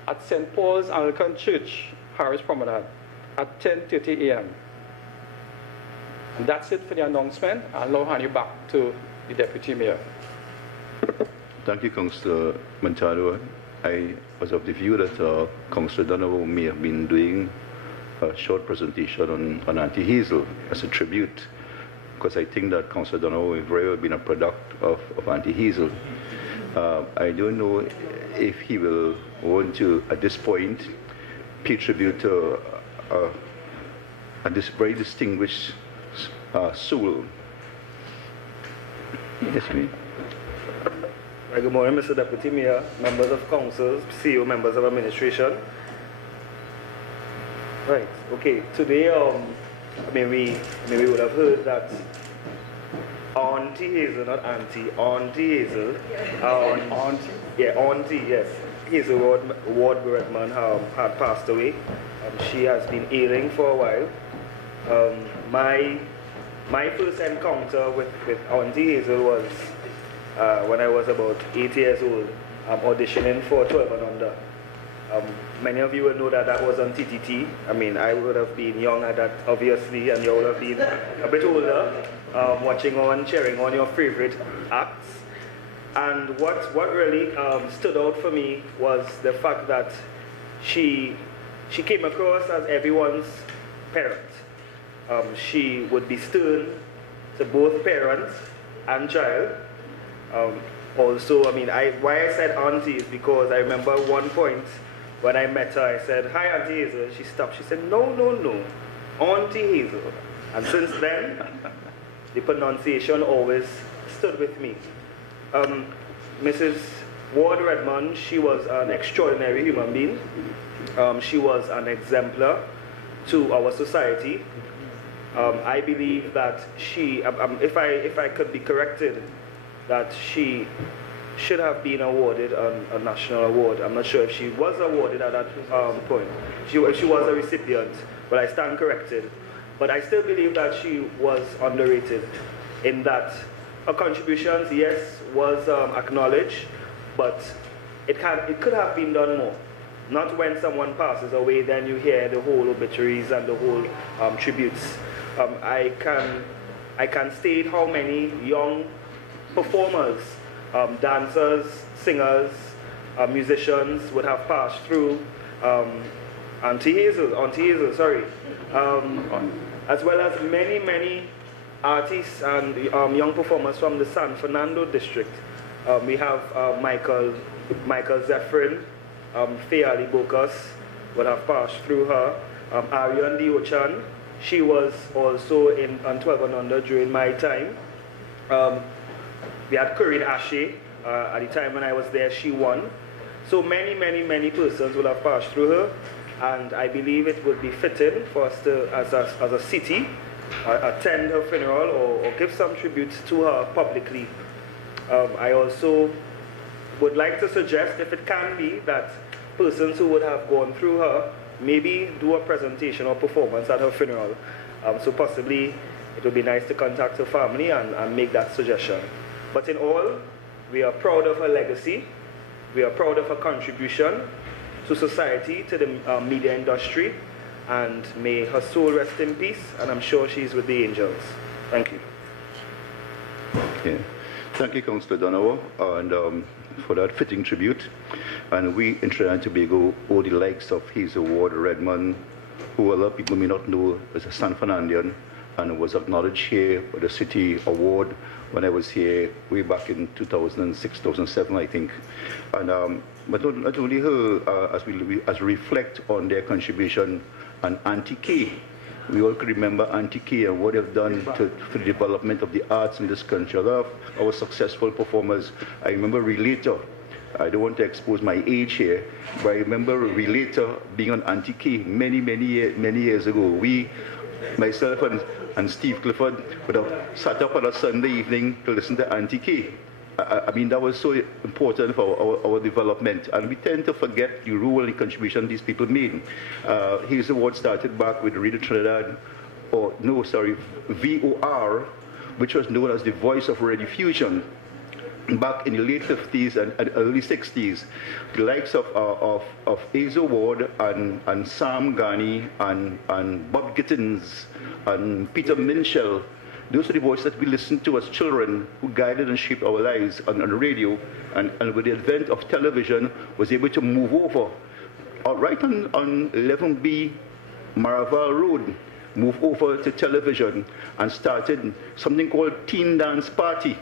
at St. Paul's Anglican Church, Harris Promenade, at 10:30 a.m. And that's it for the announcement. I'll now hand you back to the Deputy Mayor. Thank you, Councillor Machado. I was of the view that Councillor Donovan may have been doing a short presentation on Auntie Hazel as a tribute, because I think that Councillor Donovan has very well been a product of Auntie Hazel. I don't know if he will want to, at this point, pay tribute to this very distinguished soul. Yes, please. Good morning, Mr. Deputy Mayor, members of council, CEO, members of administration. Right, okay, today, we would have heard that Auntie Hazel, not Auntie, Auntie Hazel. Auntie? Yeah, Auntie, yes. Hazel Ward Redmond had passed away. She has been ailing for a while. My first encounter with Auntie Hazel was when I was about 8 years old, auditioning for 12 and Under. Many of you will know that that was on TTT. I mean, I would have been young at that, obviously, and you would have been a bit older, watching on, cheering on your favorite acts. And what really stood out for me was the fact that she came across as everyone's parent. She would be stern to both parents and child. Also, I mean, why I said auntie is because I remember one point when I met her, I said, "Hi, Auntie Hazel." She stopped. She said, "No, no, no, Auntie Hazel." And since then, the pronunciation always stood with me. Mrs. Ward Redmond, she was an extraordinary human being. She was an exemplar to our society. I believe that she, if I could be corrected, that she should have been awarded a national award. I'm not sure if she was awarded at that point. She was a recipient, but I stand corrected. But I still believe that she was underrated in that her contributions, yes, was acknowledged, but it could have been done more. Not when someone passes away, then you hear the whole obituaries and the whole tributes. I can state how many young performers, dancers, singers, musicians would have passed through Auntie Hazel, sorry, as well as many artists and young performers from the San Fernando district. We have Michael Zephyrin, Faye Bokas would have passed through her. Ariane Diochan, she was also on 12 and under during my time. We had Corinne Ashe, at the time when I was there, she won. So many persons will have passed through her, and I believe it would be fitting for us to, as a city, attend her funeral or give some tribute to her publicly. I also would like to suggest, if it can be, that persons who would have gone through her maybe do a presentation or performance at her funeral. So possibly it would be nice to contact her family and make that suggestion. But in all, we are proud of her legacy. We are proud of her contribution to society, to the media industry, and may her soul rest in peace, and I'm sure she's with the angels. Thank you. Yeah. Thank you, Councillor Donovan, and for that fitting tribute. And we in Trinidad and Tobago owe the likes of Hazel Ward Redmond, who a lot of people may not know as a San Fernandian, and was acknowledged here with the City Award when I was here way back in 2006, 2007, I think. And but not only her, as we reflect on their contribution, and Auntie K. We all can remember Auntie K and what they've done for the development of the arts in this country. A lot of our successful performers. I remember Relator. I don't want to expose my age here, but I remember Relator being on Auntie K many years ago. We, myself and Steve Clifford, would have sat up on a Sunday evening to listen to Auntie K. I mean, that was so important for our development, and we tend to forget the role and contribution these people made. Hazel Ward started back with Radio Trinidad, VOR, which was known as the Voice of Radio Fusion. Back in the late 50s and early 60s, the likes of Hazel Ward and Sam Ghani and Bob Gittins and Peter Minshall, those are the voices that we listened to as children, who guided and shaped our lives on radio, and with the advent of television, was able to move over right on 11B Maraval Road, move over to television, and started something called Teen Dance Party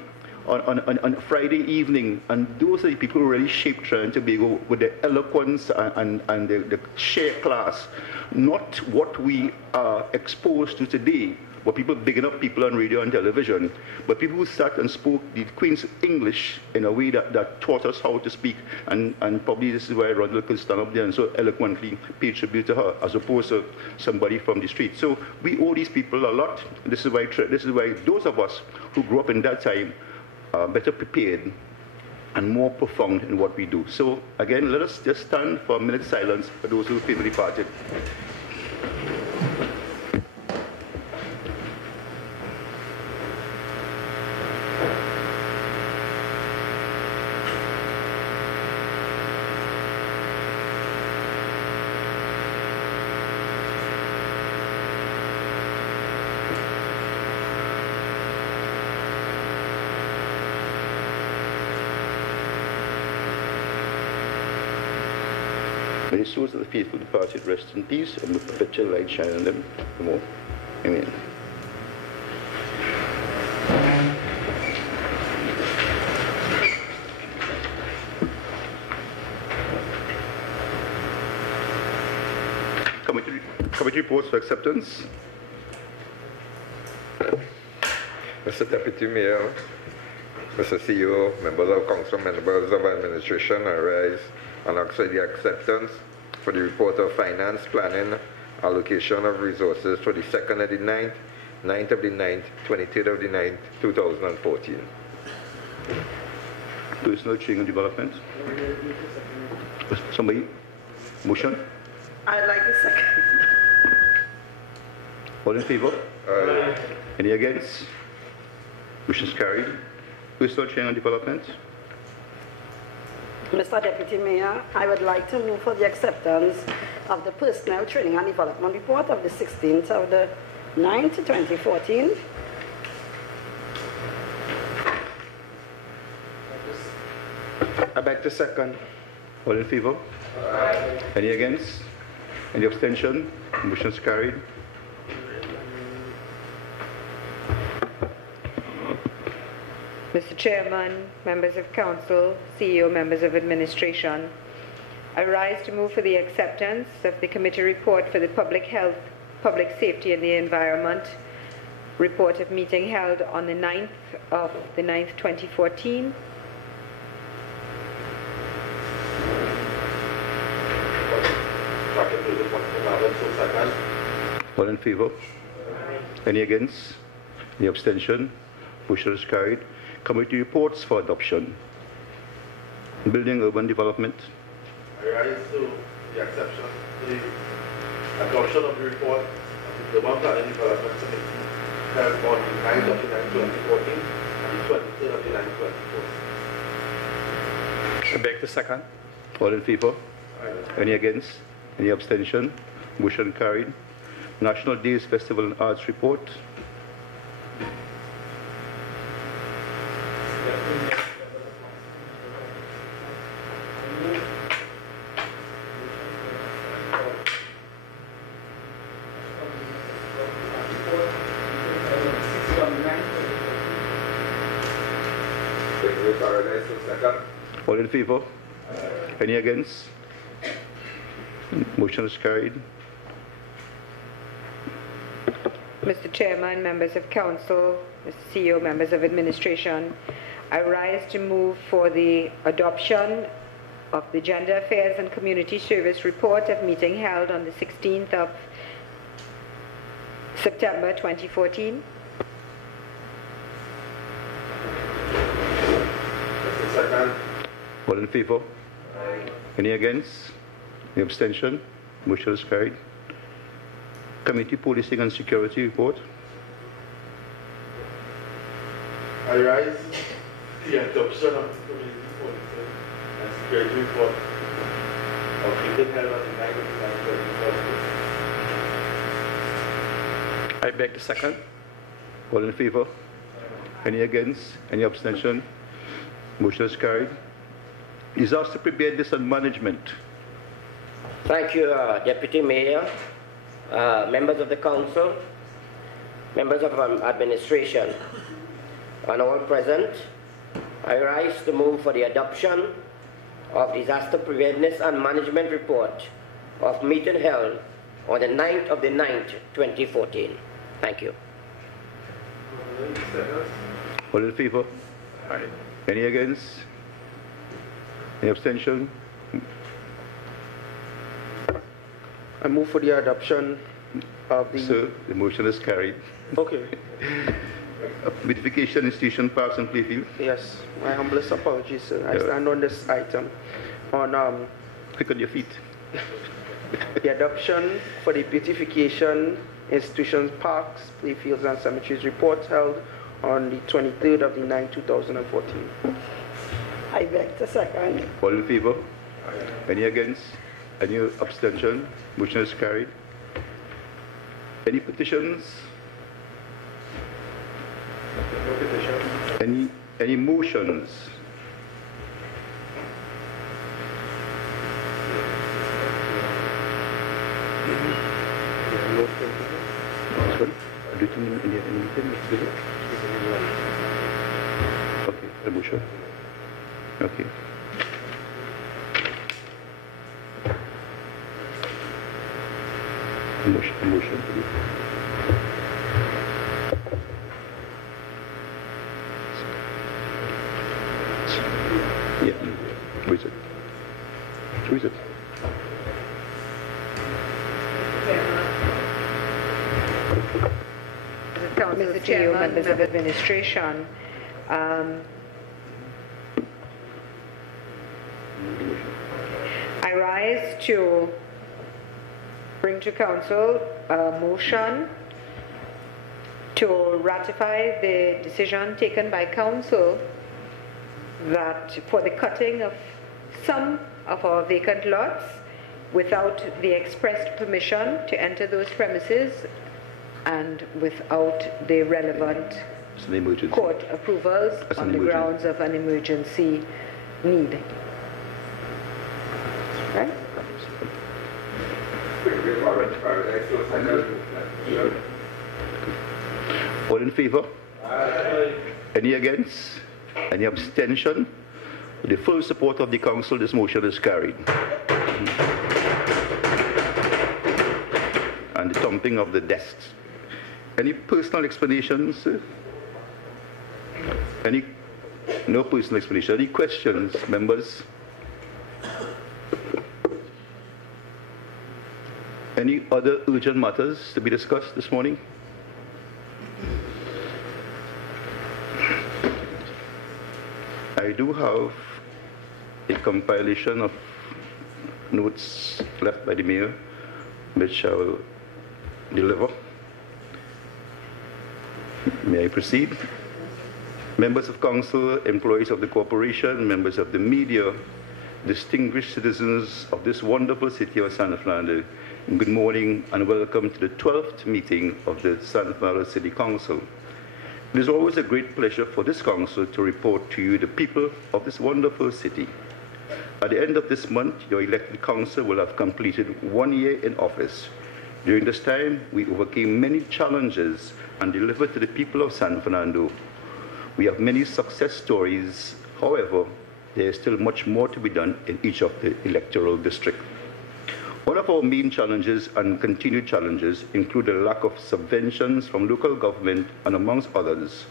on Friday evening. And those are the people who really shaped Trinidad and Tobago with their eloquence and the sheer class. Not what we are exposed to today, but people bigging up people on radio and television, but people who sat and spoke the Queen's English in a way that taught us how to speak, and probably this is why Ronald could stand up there and so eloquently pay tribute to her, as opposed to somebody from the street. So we owe these people a lot. This is why those of us who grew up in that time are better prepared and more profound in what we do. So again, let us just stand for a minute's silence for those who favorably departed. May the souls of the faithful departed rest in peace, and with perpetual light shine on them the more. Amen. Committee reports for acceptance. Mr. Deputy Mayor, Mr. CEO, members of council, members of administration, I rise alongside the acceptance for the report of finance, planning, allocation of resources for the 2nd of the 9th, 9th of the 9th, 23rd of the 9th, 2014. Personal change and development. Somebody? Motion? I'd like a second. All in favor? Aye. Any against? Motion is carried. Personal change and development. Mr. Deputy Mayor, I would like to move for the acceptance of the Personnel Training and Development Report of the 16th of the 9th, 2014. I beg to second. All in favor? Aye. Any against? Any abstention? Motion is carried. Mr. Chairman, members of council, CEO, members of administration, I rise to move for the acceptance of the committee report for the public health, public safety and the environment report of meeting held on the 9th of the 9th, 2014. All in favor? Any against? Any abstention? Motion is carried. Committee reports for adoption. Building urban development. I rise to the exception to the adoption of the report of the Urban Planning Development Committee held on the 9th of the 9th, 2014 and the 23rd of the 9th, 2014. I beg to second. All in favor? Any against? Any abstention? Motion carried. National Days Festival and Arts report. All in favor? Any against? Motion is carried. Mr. Chairman, members of council, Mr. CEO, members of administration, I rise to move for the adoption of the Gender Affairs and Community Service report of meeting held on the 16th of September 2014. Second. All in favor? Any against? Any abstention? Motion is carried. Committee Policing and Security report. I rise to the adoption of the Committee Policing and Security report of meeting held on the 9th of the 9th, 2014. I beg to second. All in favor? Any against? Any abstention? Motion is carried. Disaster preparedness and management. Thank you, Deputy Mayor, members of the council, members of administration, and all present. I rise to move for the adoption of disaster preparedness and management report of meeting held on the 9th of the 9th, 2014. Thank you. All in favor? Aye. Any against? Any abstention? I move for the adoption of the... Sir, the motion is carried. Okay. Beautification Institution, Parks and Playfield. Yes, my humblest apologies, sir. I stand on this item on... Quick on your feet. The adoption for the Beautification Institutions, Parks, Playfields and Cemeteries report held on the 23rd of the 9th, 2014. I beg to second. All in favor? Any against? Any abstention? Motion is carried. Any petitions? No petitions. Any motions? Okay, a motion. Okay. Motion. Yeah. Who is it? Who is it? Mr. Chairman, members of administration, I rise to bring to council a motion to ratify the decision taken by council that for the cutting of some of our vacant lots without the expressed permission to enter those premises and without the relevant court approvals on the grounds of an emergency need. Right? All in favor? Aye. Any against? Any abstention? With the full support of the council, this motion is carried. And the thumping of the desks. Any personal explanations? No personal explanation. Any questions, members? Any other urgent matters to be discussed this morning? I do have a compilation of notes left by the mayor, which I will deliver. May I proceed? Members of council, employees of the corporation, members of the media, distinguished citizens of this wonderful city of San Fernando, good morning and welcome to the 12th meeting of the San Fernando City Council. It is always a great pleasure for this council to report to you, the people of this wonderful city. At the end of this month, your elected council will have completed 1 year in office. During this time, we overcame many challenges and delivered to the people of San Fernando. We have many success stories. However, there is still much more to be done in each of the electoral districts. One of our main challenges and continued challenges include the lack of subventions from local government and amongst others.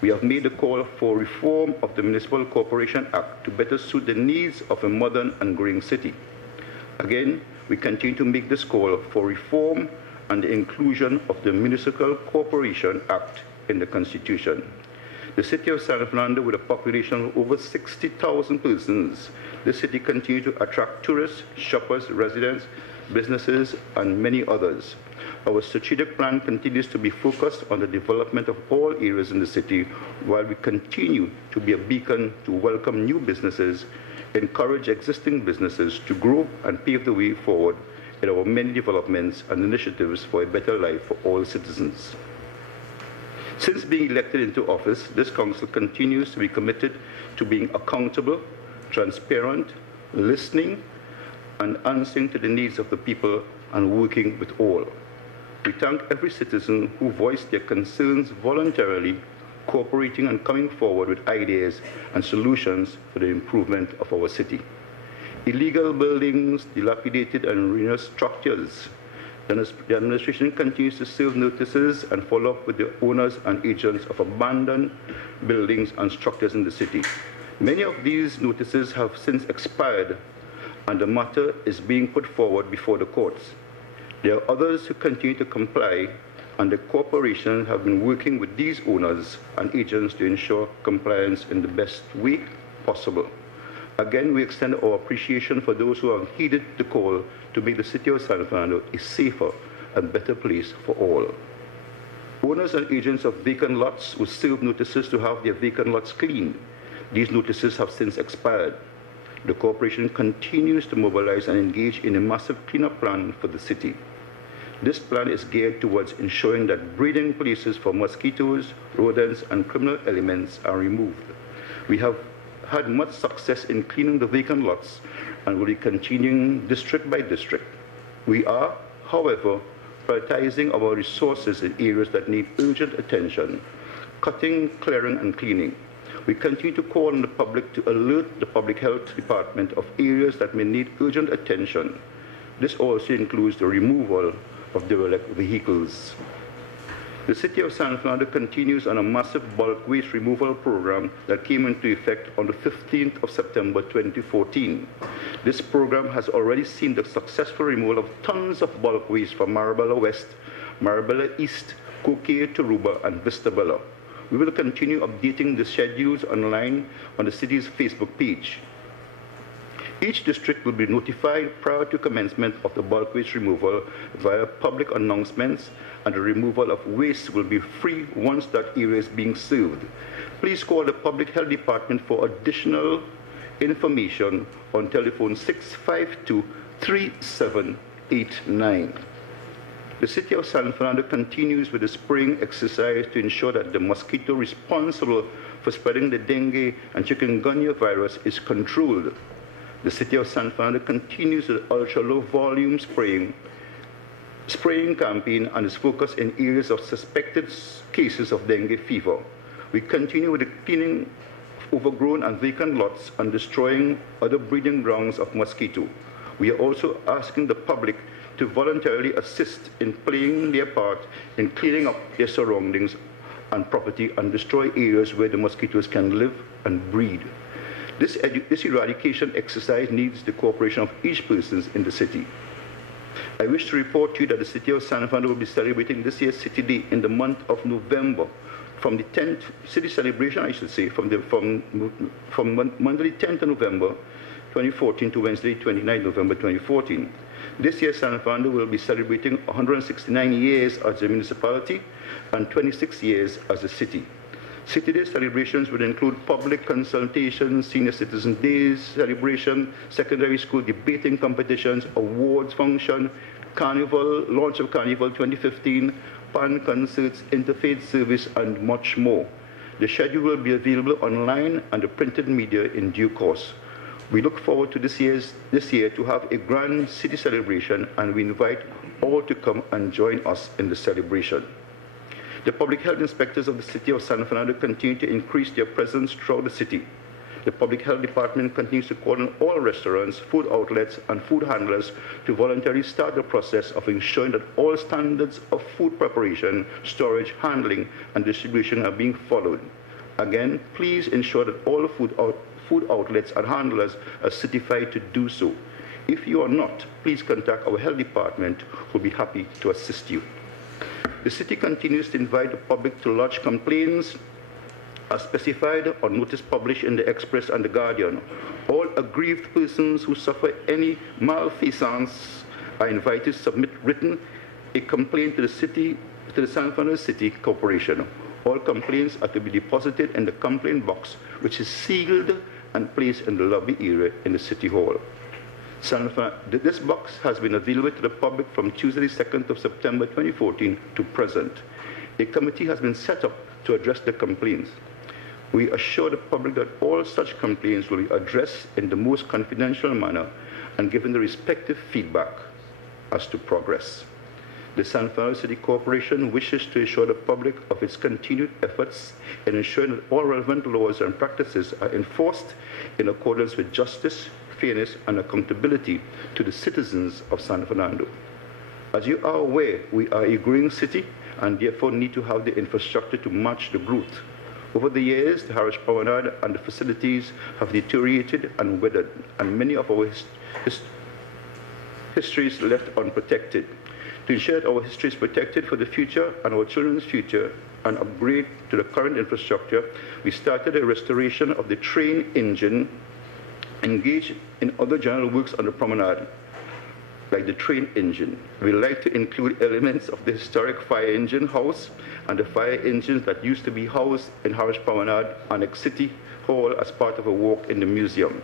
We have made a call for reform of the Municipal Corporation Act to better suit the needs of a modern and growing city. Again, we continue to make this call for reform and the inclusion of the Municipal Corporation Act in the Constitution. The city of San Fernando, with a population of over 60,000 persons, the city continues to attract tourists, shoppers, residents, businesses, and many others. Our strategic plan continues to be focused on the development of all areas in the city, while we continue to be a beacon to welcome new businesses, encourage existing businesses to grow and pave the way forward in our many developments and initiatives for a better life for all citizens. Since being elected into office, this council continues to be committed to being accountable, transparent, listening, and answering to the needs of the people and working with all. We thank every citizen who voiced their concerns voluntarily, cooperating and coming forward with ideas and solutions for the improvement of our city. Illegal buildings, dilapidated and ruinous structures. The administration continues to serve notices and follow up with the owners and agents of abandoned buildings and structures in the city. Many of these notices have since expired, and the matter is being put forward before the courts. There are others who continue to comply, and the corporation have been working with these owners and agents to ensure compliance in the best way possible. Again, we extend our appreciation for those who have heeded the call to make the city of San Fernando a safer and better place for all. Owners and agents of vacant lots will serve notices to have their vacant lots cleaned. These notices have since expired. The corporation continues to mobilize and engage in a massive cleanup plan for the city. This plan is geared towards ensuring that breeding places for mosquitoes, rodents, and criminal elements are removed. We have had much success in cleaning the vacant lots and will be continuing district by district. We are, however, prioritizing our resources in areas that need urgent attention, cutting, clearing, and cleaning. We continue to call on the public to alert the Public Health Department of areas that may need urgent attention. This also includes the removal of derelict vehicles. The City of San Fernando continues on a massive bulk waste removal program that came into effect on the 15th of September 2014. This program has already seen the successful removal of tons of bulk waste from Marabella West, Marabella East, Coquet, Taruba, and Vistabella. We will continue updating the schedules online on the city's Facebook page. Each district will be notified prior to commencement of the bulk waste removal via public announcements, and the removal of waste will be free once that area is being served. Please call the Public Health Department for additional information on telephone 652-3789. The City of San Fernando continues with the spraying exercise to ensure that the mosquito responsible for spreading the dengue and chikungunya virus is controlled. The City of San Fernando continues with ultra-low volume spraying campaign and is focused in areas of suspected cases of dengue fever. We continue with the cleaning of overgrown and vacant lots and destroying other breeding grounds of mosquito. We are also asking the public to voluntarily assist in playing their part in cleaning up their surroundings and property and destroy areas where the mosquitoes can live and breed. This eradication exercise needs the cooperation of each person in the city. I wish to report to you that the City of San Fernando will be celebrating this year's City Day in the month of November. From the 10th city celebration, I should say, from Monday 10th of November 2014 to Wednesday 29th November 2014. This year, San Fernando will be celebrating 169 years as a municipality and 26 years as a city. City Day celebrations will include public consultations, senior citizen days celebration, secondary school debating competitions, awards function, carnival, launch of Carnival 2015, pan concerts, interfaith service, and much more. The schedule will be available online and the printed media in due course. We look forward to this year to have a grand city celebration, and we invite all to come and join us in the celebration. The public health inspectors of the City of San Fernando continue to increase their presence throughout the city. The Public Health Department continues to call on all restaurants, food outlets, and food handlers to voluntarily start the process of ensuring that all standards of food preparation, storage, handling, and distribution are being followed. Again, please ensure that all food outlets and handlers are certified to do so. If you are not, please contact our health department, who will be happy to assist you. The city continues to invite the public to lodge complaints as specified on notice published in the Express and the Guardian. All aggrieved persons who suffer any malfeasance are invited to submit a complaint to the San Fernando City Corporation. All complaints are to be deposited in the complaint box, which is sealed and placed in the lobby area in the City Hall. This box has been available to the public from Tuesday, 2nd of September 2014 to present. A committee has been set up to address the complaints. We assure the public that all such complaints will be addressed in the most confidential manner and given the respective feedback as to progress. The San Fernando City Corporation wishes to assure the public of its continued efforts in ensuring that all relevant laws and practices are enforced in accordance with justice, fairness, and accountability to the citizens of San Fernando. As you are aware, we are a growing city and therefore need to have the infrastructure to match the growth. Over the years, the Harwich Promenade and the facilities have deteriorated and withered, and many of our histories left unprotected. To ensure that our history is protected for the future and our children's future and upgrade to the current infrastructure, we started a restoration of the train engine, engaged in other general works on the promenade, like the train engine. We like to include elements of the historic fire engine house and the fire engines that used to be housed in Harwich Promenade Annex City Hall as part of a walk in the museum.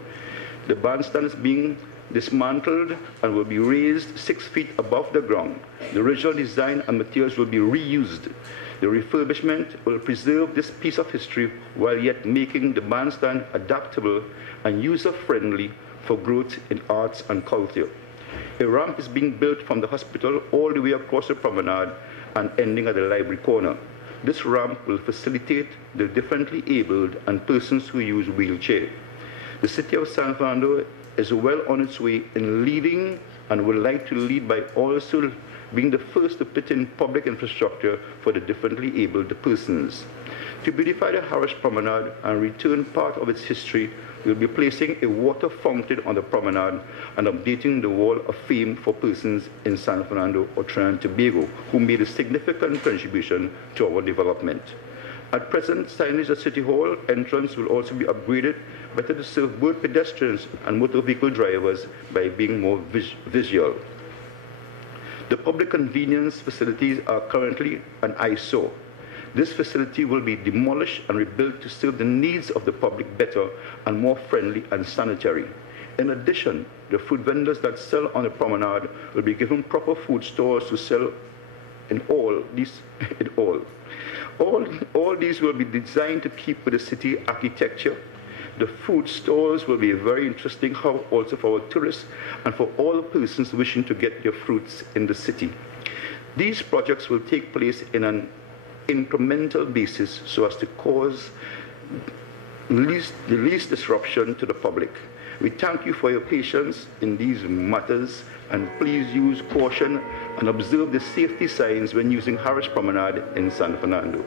The bandstand is being dismantled and will be raised 6 feet above the ground. The original design and materials will be reused. The refurbishment will preserve this piece of history while yet making the bandstand adaptable and user-friendly for growth in arts and culture. A ramp is being built from the hospital all the way across the promenade and ending at the library corner. This ramp will facilitate the differently abled and persons who use wheelchair. The city of San Fernando is well on its way in leading and would like to lead by also being the first to put in public infrastructure for the differently abled persons. To beautify the Harris Promenade and return part of its history, we will be placing a water fountain on the promenade and updating the wall of fame for persons in San Fernando or Trinidad and Tobago who made a significant contribution to our development. At present, signage at City Hall entrance will also be upgraded better to serve both pedestrians and motor vehicle drivers by being more visual. The public convenience facilities are currently an eyesore. This facility will be demolished and rebuilt to serve the needs of the public better and more friendly and sanitary. In addition, the food vendors that sell on the promenade will be given proper food stores to sell all these will be designed to keep with the city architecture. The food stores will be a very interesting hub also for our tourists and for all persons wishing to get their fruits in the city. These projects will take place in an incremental basis so as to cause the least disruption to the public. We thank you for your patience in these matters, and please use caution and observe the safety signs when using Harris Promenade in San Fernando.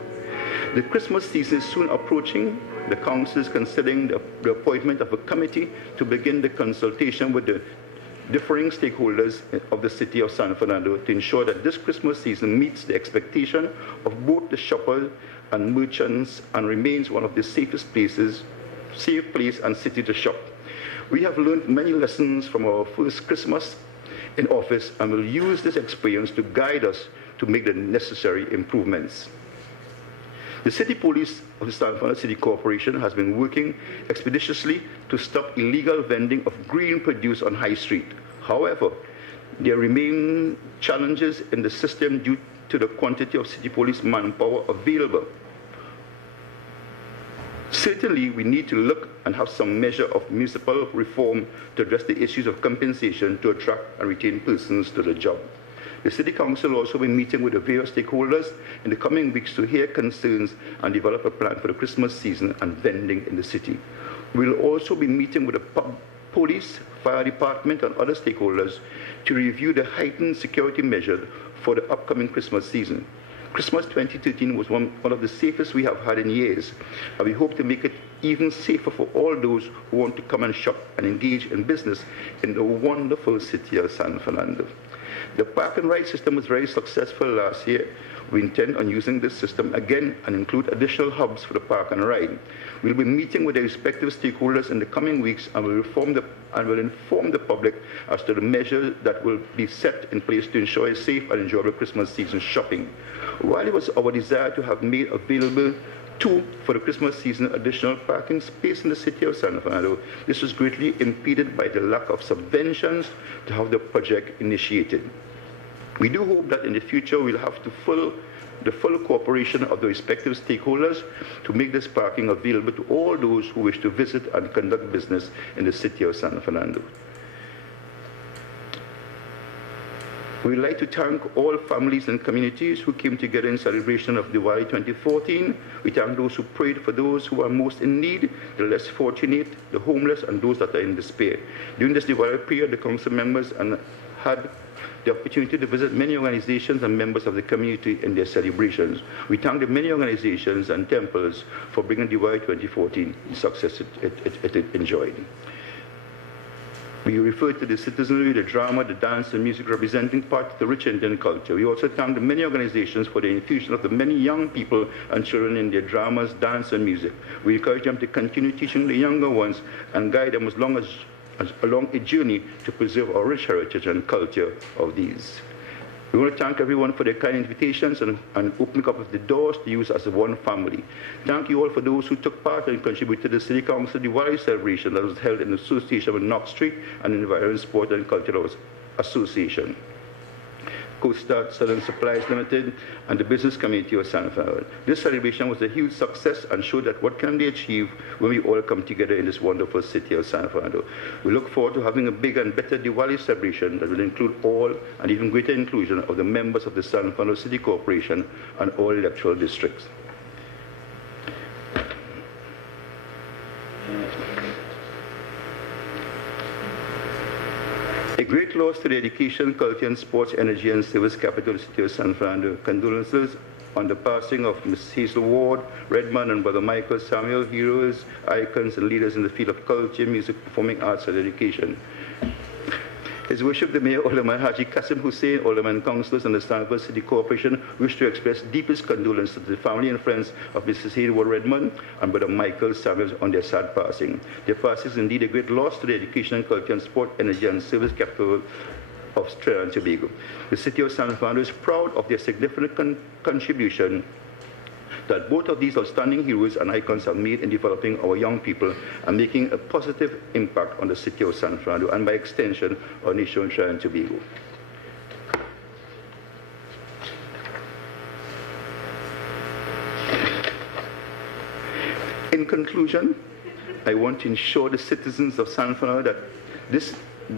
The Christmas season is soon approaching. The Council is considering the appointment of a committee to begin the consultation with the differing stakeholders of the city of San Fernando to ensure that this Christmas season meets the expectation of both the shoppers and merchants and remains one of the safe place and city to shop. We have learned many lessons from our first Christmas in office and will use this experience to guide us to make the necessary improvements. The City Police of the San Fernando City Corporation has been working expeditiously to stop illegal vending of green produce on High Street. However, there remain challenges in the system due to the quantity of City Police manpower available. Certainly, we need to look and have some measure of municipal reform to address the issues of compensation to attract and retain persons to the job. The City Council will also be meeting with the various stakeholders in the coming weeks to hear concerns and develop a plan for the Christmas season and vending in the city. We will also be meeting with the police, fire department and other stakeholders to review the heightened security measures for the upcoming Christmas season. Christmas 2013 was one of the safest we have had in years, and we hope to make it even safer for all those who want to come and shop and engage in business in the wonderful city of San Fernando. The park and ride system was very successful last year. We intend on using this system again and include additional hubs for the park and ride. We'll be meeting with the respective stakeholders in the coming weeks and will inform the public as to the measures that will be set in place to ensure a safe and enjoyable Christmas season shopping. While it was our desire to have made available for the Christmas season additional parking space in the city of San Fernando, this was greatly impeded by the lack of subventions to have the project initiated. We do hope that in the future we'll have the full cooperation of the respective stakeholders to make this parking available to all those who wish to visit and conduct business in the city of San Fernando. We would like to thank all families and communities who came together in celebration of Diwali 2014. We thank those who prayed for those who are most in need, the less fortunate, the homeless, and those that are in despair. During this Diwali period, the council members had the opportunity to visit many organizations and members of the community in their celebrations. We thank the many organizations and temples for bringing Diwali 2014 the success it enjoyed. We refer to the citizenry, the drama, the dance, and music representing part of the rich Indian culture. We also thank the many organizations for the infusion of the many young people and children in their dramas, dance, and music. We encourage them to continue teaching the younger ones and guide them along a journey to preserve our rich heritage and culture of these. We want to thank everyone for their kind invitations and opening up of the doors to use as one family. Thank you all for those who took part and contributed to the City Council Diwali celebration that was held in association with Knox Street and Environment Sport and Cultural Association. Costa Southern Supplies Limited, and the business community of San Fernando. This celebration was a huge success and showed that what can be achieved when we all come together in this wonderful city of San Fernando. We look forward to having a big and better Diwali celebration that will include all and even greater inclusion of the members of the San Fernando City Corporation and all electoral districts. A great loss to the education, culture and sports, energy and service capital of the city of San Fernando. Condolences on the passing of Ms. Hazel Ward, Redmond and Brother Michael Samuel, heroes, icons and leaders in the field of culture, music, performing arts and education. His Worship the Mayor, Alderman Haji Qasim Hussain, Alderman councillors and the San Fernando City Corporation wish to express deepest condolences to the family and friends of Mrs. Hazel Ward Redmond and Brother Michael Samuel on their sad passing. Their passing is indeed a great loss to the education, culture and sport, energy and service capital of Trinidad and Tobago. The city of San Fernando is proud of their significant contribution that both of these outstanding heroes and icons have made in developing our young people and making a positive impact on the city of San Fernando and by extension our nation Trinidad and Tobago. In conclusion, I want to ensure the citizens of San Fernando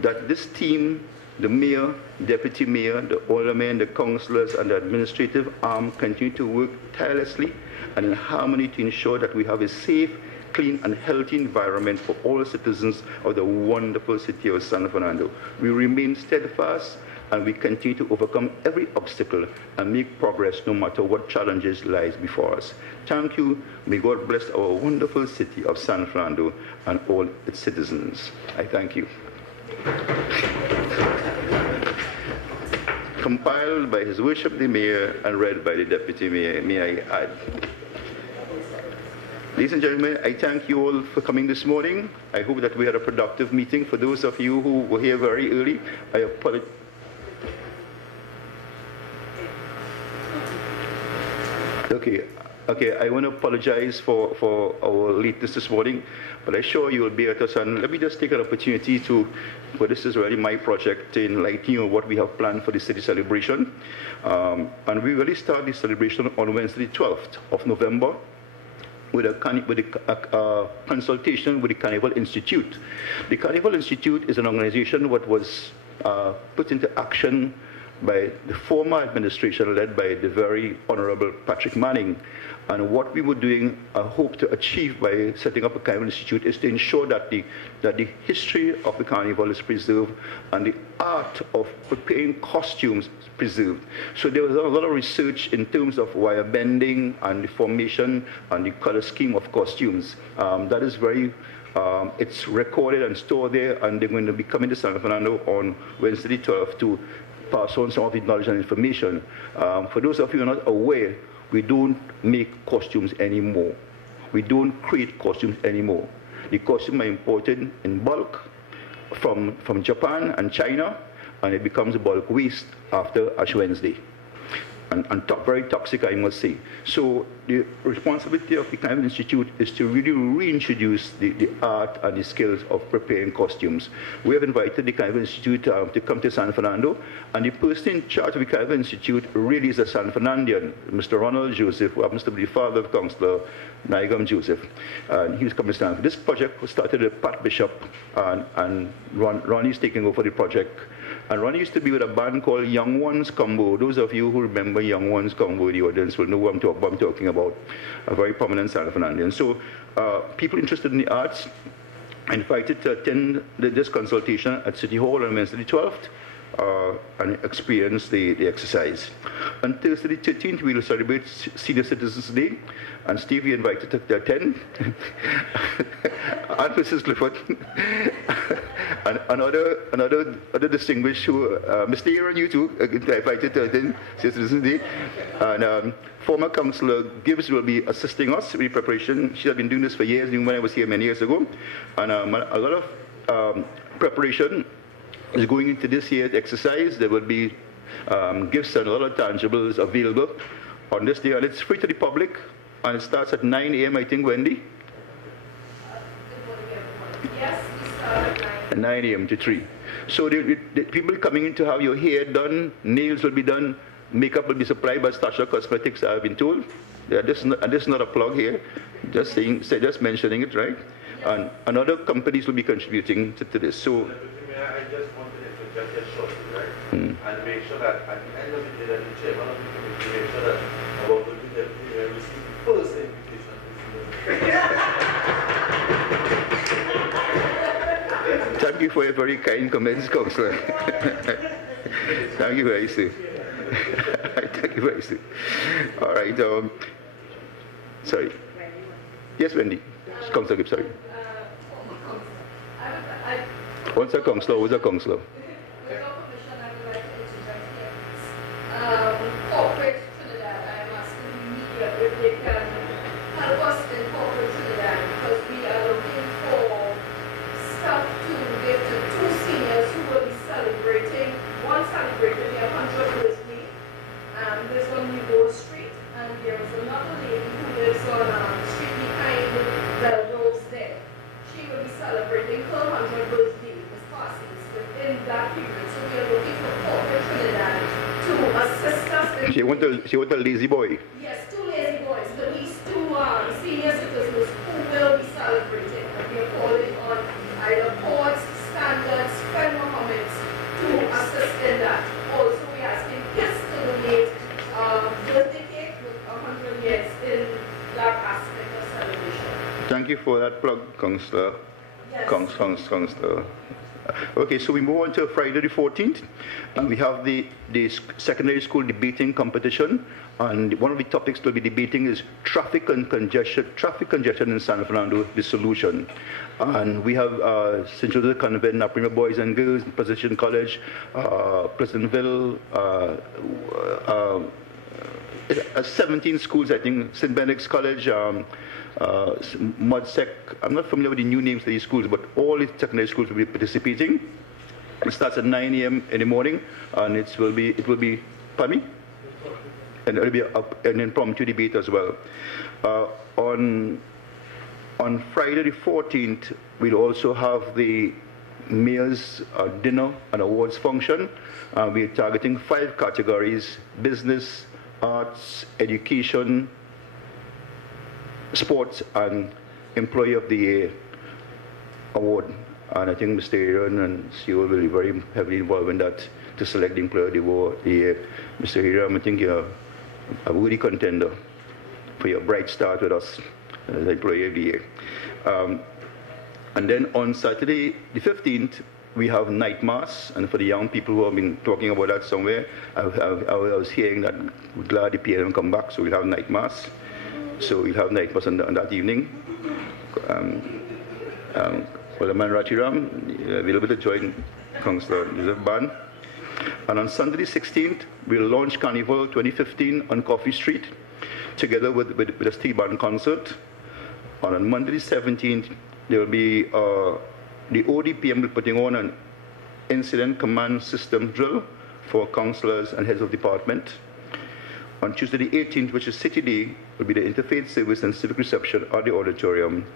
that this team, the mayor, deputy mayor, the aldermen, the councillors, and the administrative arm continue to work tirelessly and in harmony to ensure that we have a safe, clean, and healthy environment for all citizens of the wonderful city of San Fernando. We remain steadfast and we continue to overcome every obstacle and make progress no matter what challenges lies before us. Thank you. May God bless our wonderful city of San Fernando and all its citizens. I thank you. Compiled by His Worship the Mayor and read by the Deputy Mayor, may I add. Ladies and gentlemen, I thank you all for coming this morning. I hope that we had a productive meeting. For those of you who were here very early, I apologize. Okay, I want to apologize for our lateness this morning, but I'm sure you will be at us. And let me just take an opportunity to, well, this is really my project in lighting of what we have planned for the city celebration. And we really start the celebration on Wednesday, 12th of November, with a consultation with the Carnival Institute. The Carnival Institute is an organization that was put into action by the former administration led by the very Honorable Patrick Manning. And what we were doing, I hope to achieve by setting up a Carnival Institute is to ensure that the history of the Carnival is preserved and the art of preparing costumes is preserved. So there was a lot of research in terms of wire bending and the formation and the color scheme of costumes. That is very it's recorded and stored there, and they're going to be coming to San Fernando on Wednesday 12th to pass on some of the knowledge and information. For those of you who are not aware, we don't make costumes anymore. We don't create costumes anymore. The costumes are imported in bulk from Japan and China, and it becomes bulk waste after Ash Wednesday. And very toxic, I must say. So the responsibility of the Carnival Institute is to really reintroduce the art and the skills of preparing costumes. We have invited the Carnival Institute to come to San Fernando, and the person in charge of the Carnival Institute really is a San Fernandian, Mr. Ronald Joseph, who happens to be the father of Councillor Nigam Joseph. And he was coming to San Fernando. This project was started with Pat Bishop, and Ronnie's taking over the project. And Ronnie used to be with a band called Young Ones Combo. Those of you who remember Young Ones Combo, the audience will know what I'm talking about. A very prominent San Fernandian. So people interested in the arts are invited to attend this consultation at City Hall on Wednesday the 12th and experience the exercise. On Thursday the 13th, we will celebrate Senior Citizens Day. And Steve, you invited to attend. And Mrs. Clifton. And another distinguished who, Mr. Aaron, you too, invited to attend Citizens Day. And former Councillor Gibbs will be assisting us with preparation. She has been doing this for years, even when I was here many years ago. And a lot of preparation is going into this year's exercise. There will be gifts and a lot of tangibles available on this day. And it's free to the public. And it starts at 9 a.m., I think, Wendy? Yes, we start at 9. 9 a.m. to 3. So the people coming in to have your hair done, nails will be done, makeup will be supplied by Stasha Cosmetics, I've been told. Yeah, this is not a plug here, just mentioning it, right? And other companies will be contributing to this. So, I just wanted to just get shortly, right? And make sure that at the end of the day, that the chairman of the committee make sure that our good deputy mayor receive the first invitation to thank you for your very kind comments, Councillor. Thank you very much. Thank you very much. All right. Sorry. Yes, Wendy. Councillor Gibbs, sorry. What's a councillor? Who's a councillor? Corporate Trinidad, I am asking the media if they can help us in corporate Trinidad, because we are looking for stuff to give to 2 seniors who will be celebrating, one celebrating their 100th birthday. This on New Gold Street, and there is another lady who lives on the street behind Belrose there. She will be celebrating her 100th birthday with parties within that period. So we are looking for corporate Trinidad to assist us in... She want a lazy boy. Yes, 2 lazy boys, at least 2 senior citizens who will be celebrating. And we are calling on either courts, standards, Fred Mohammeds to assist in that. Also, we are asking kids to donate birthday cake with 100 years in that aspect of celebration. Thank you for that plug, Councillor. Yes. Councillor. Okay, so we move on to Friday the 14th, and we have the secondary school debating competition, and one of the topics to be debating is traffic congestion in San Fernando, the solution. And we have St. Joseph Convent, Naprima Boys and Girls, Precision College, Pleasantville, 17 schools, I think, St. Benedict's College, Mudsec. I'm not familiar with the new names of these schools, but all the secondary schools will be participating. It starts at 9 a.m. in the morning, and it will be, pardon me? And it will be an impromptu debate as well. On Friday the 14th, we'll also have the mayor's dinner and awards function. We're targeting 5 categories: business, arts, education, sports, and Employee of the Year award. And I think Mr. Aaron and CEO will be very heavily involved in that to select the Employee of the Year. Mr. Aaron, I think you're a worthy contender for your bright start with us as Employee of the Year. And then on Saturday the 15th, we have night mass, and for the young people who have been talking about that somewhere, I was hearing that we're glad the PLM come back, so we'll have night mass. So we'll have night mass on that evening. Alderman Rachiram, available to join Councillor Joseph Ban. And on Sunday the 16th, we'll launch Carnival 2015 on Coffee Street, together with a steel band concert. And on Monday the 17th, there will be the ODPM will be putting on an incident command system drill for councillors and heads of department. On Tuesday the 18th, which is City Day, will be the interfaith service and civic reception at the auditorium.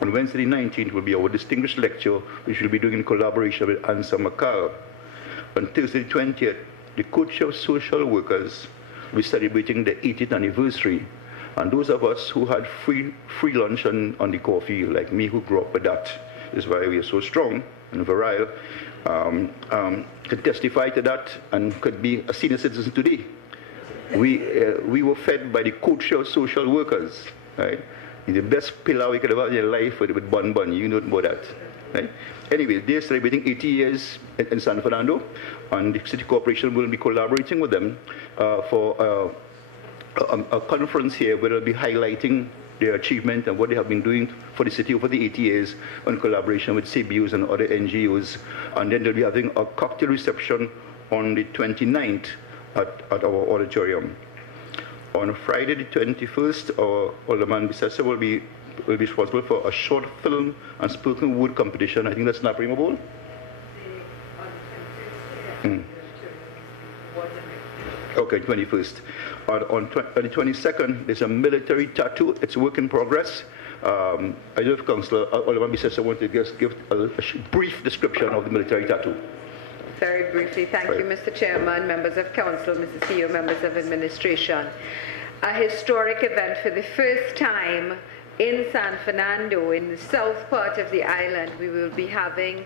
On Wednesday the 19th will be our distinguished lecture, which we'll be doing in collaboration with Ansa Makal. On Thursday the 20th, the Co-Chair of Social Workers will be celebrating the 80th anniversary. And those of us who had free lunch on the coffee, like me who grew up with that, is why we are so strong and virile, could testify to that and could be a senior citizen today. We were fed by the Co-Chair of Social Workers, right? The best pillar we could have had in your life with Bun, you know about that. Right? Anyway, they're celebrating 80 years in San Fernando, and the City Corporation will be collaborating with them for a conference here where they'll be highlighting their achievement and what they have been doing for the city over the 80 years in collaboration with CBUs and other NGOs. And then they'll be having a cocktail reception on the 29th at our auditorium. On Friday the 21st, our Alderman Bissessa will be responsible for a short film and spoken word competition. I think that's not removable. Okay, 21st. On the 22nd, there's a military tattoo. It's a work in progress. I don't know if Councillor Oliver Bissessa wanted to just give a brief description of the military tattoo. Very briefly, thank you, Mr. Chairman, members of council, Mr. CEO, members of administration. A historic event for the first time in San Fernando, in the south part of the island. We will be having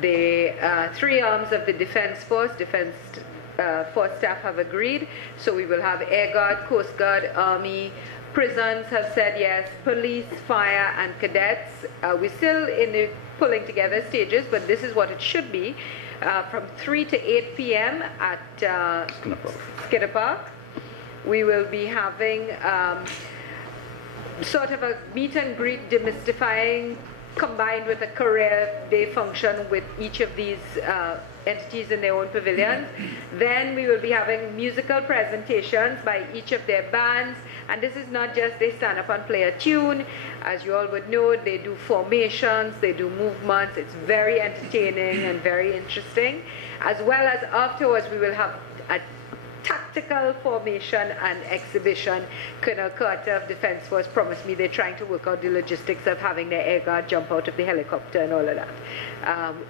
the three arms of the Defense Force. Force staff have agreed. So we will have Air Guard, Coast Guard, Army, prisons have said yes, police, fire, and cadets. We're still in the pulling together stages, but this is what it should be. From 3 to 8 p.m. at Skinner Park. We will be having sort of a meet and greet, demystifying, combined with a career day function with each of these entities in their own pavilions. Then we will be having musical presentations by each of their bands. And this is not just they stand up and play a tune. As you all would know, they do formations, they do movements. It's very entertaining and very interesting. As well as afterwards, we will have a tactical formation and exhibition. Colonel Carter of Defense Force promised me they're trying to work out the logistics of having their air guard jump out of the helicopter and all of that.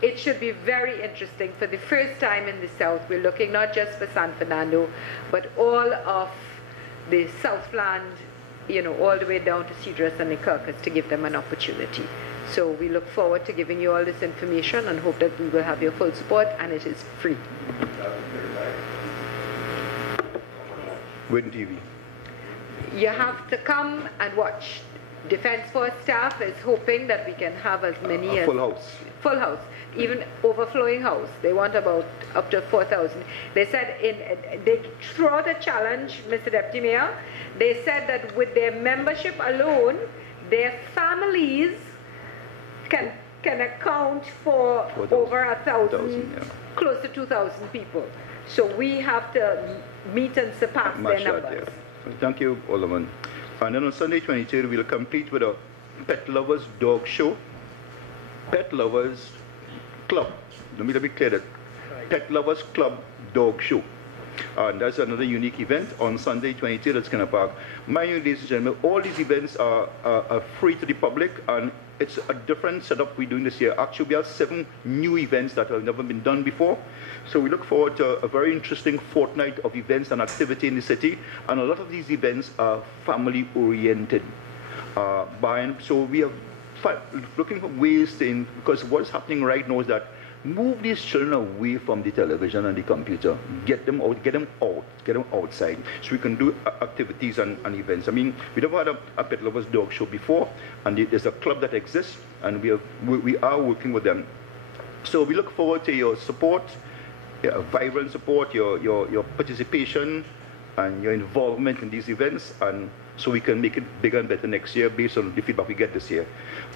It should be very interesting. For the first time in the South, we're looking not just for San Fernando, but all of the Southland, you know, all the way down to Cedros and the Carcass to give them an opportunity. So we look forward to giving you all this information and hope that we will have your full support, and it is free. Win TV. You have to come and watch. Defense Force staff is hoping that we can have as many as... Full house. Full house. Even overflowing house. They want about up to 4,000. They said they threw out a challenge, Mr. Deputy Mayor. They said that with their membership alone, their families can account for over 1,000, yeah. Close to 2,000 people. So we have to meet and surpass their numbers. Yeah. Thank you, Alderman. And then on Sunday 23rd, we'll complete with a Pet Lovers Dog Show. Pet Lovers Club. Let me be clear that Pet Lovers Club Dog Show. And that's another unique event on Sunday 23rd at Skinner Park. Mind you, ladies and gentlemen, all these events are free to the public, and it's a different setup we're doing this year. Actually, we have 7 new events that have never been done before. So we look forward to a very interesting fortnight of events and activity in the city. And a lot of these events are family-oriented. So we are looking for ways to, because what's happening right now is that move these children away from the television and the computer. Get them out, get them outside, so we can do activities and events. I mean, we never had a Pet Lovers Dog Show before, and there's a club that exists, and we are working with them. So we look forward to your support, your vibrant support, your participation, and your involvement in these events, and so we can make it bigger and better next year based on the feedback we get this year.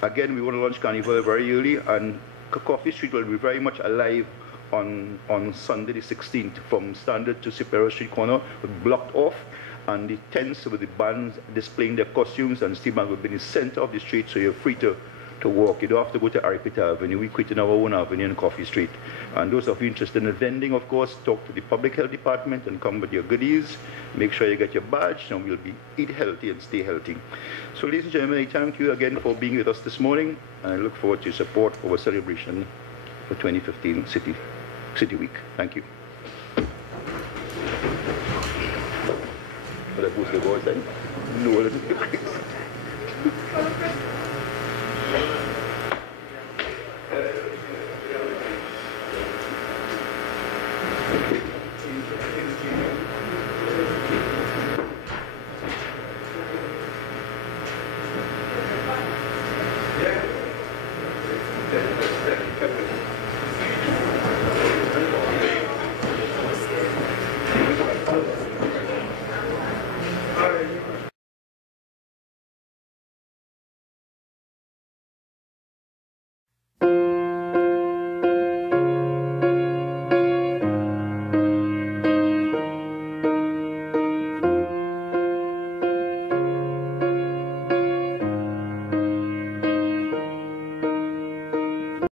Again, we want to launch Carnival very early, and Coffee Street will be very much alive on Sunday the 16th, from Standard to Superior Street corner, blocked off, and the tents with the bands displaying their costumes and Steve Bank will be in the center of the street, so you're free to walk. You don't have to go to Aripita Avenue. We quit in our own avenue in Coffee Street. And those of you interested in vending, of course, talk to the Public Health Department and come with your goodies. Make sure you get your badge, and we'll eat healthy and stay healthy. So, ladies and gentlemen, I thank you again for being with us this morning, and I look forward to your support for our celebration for 2015 City Week. Thank you. Yeah.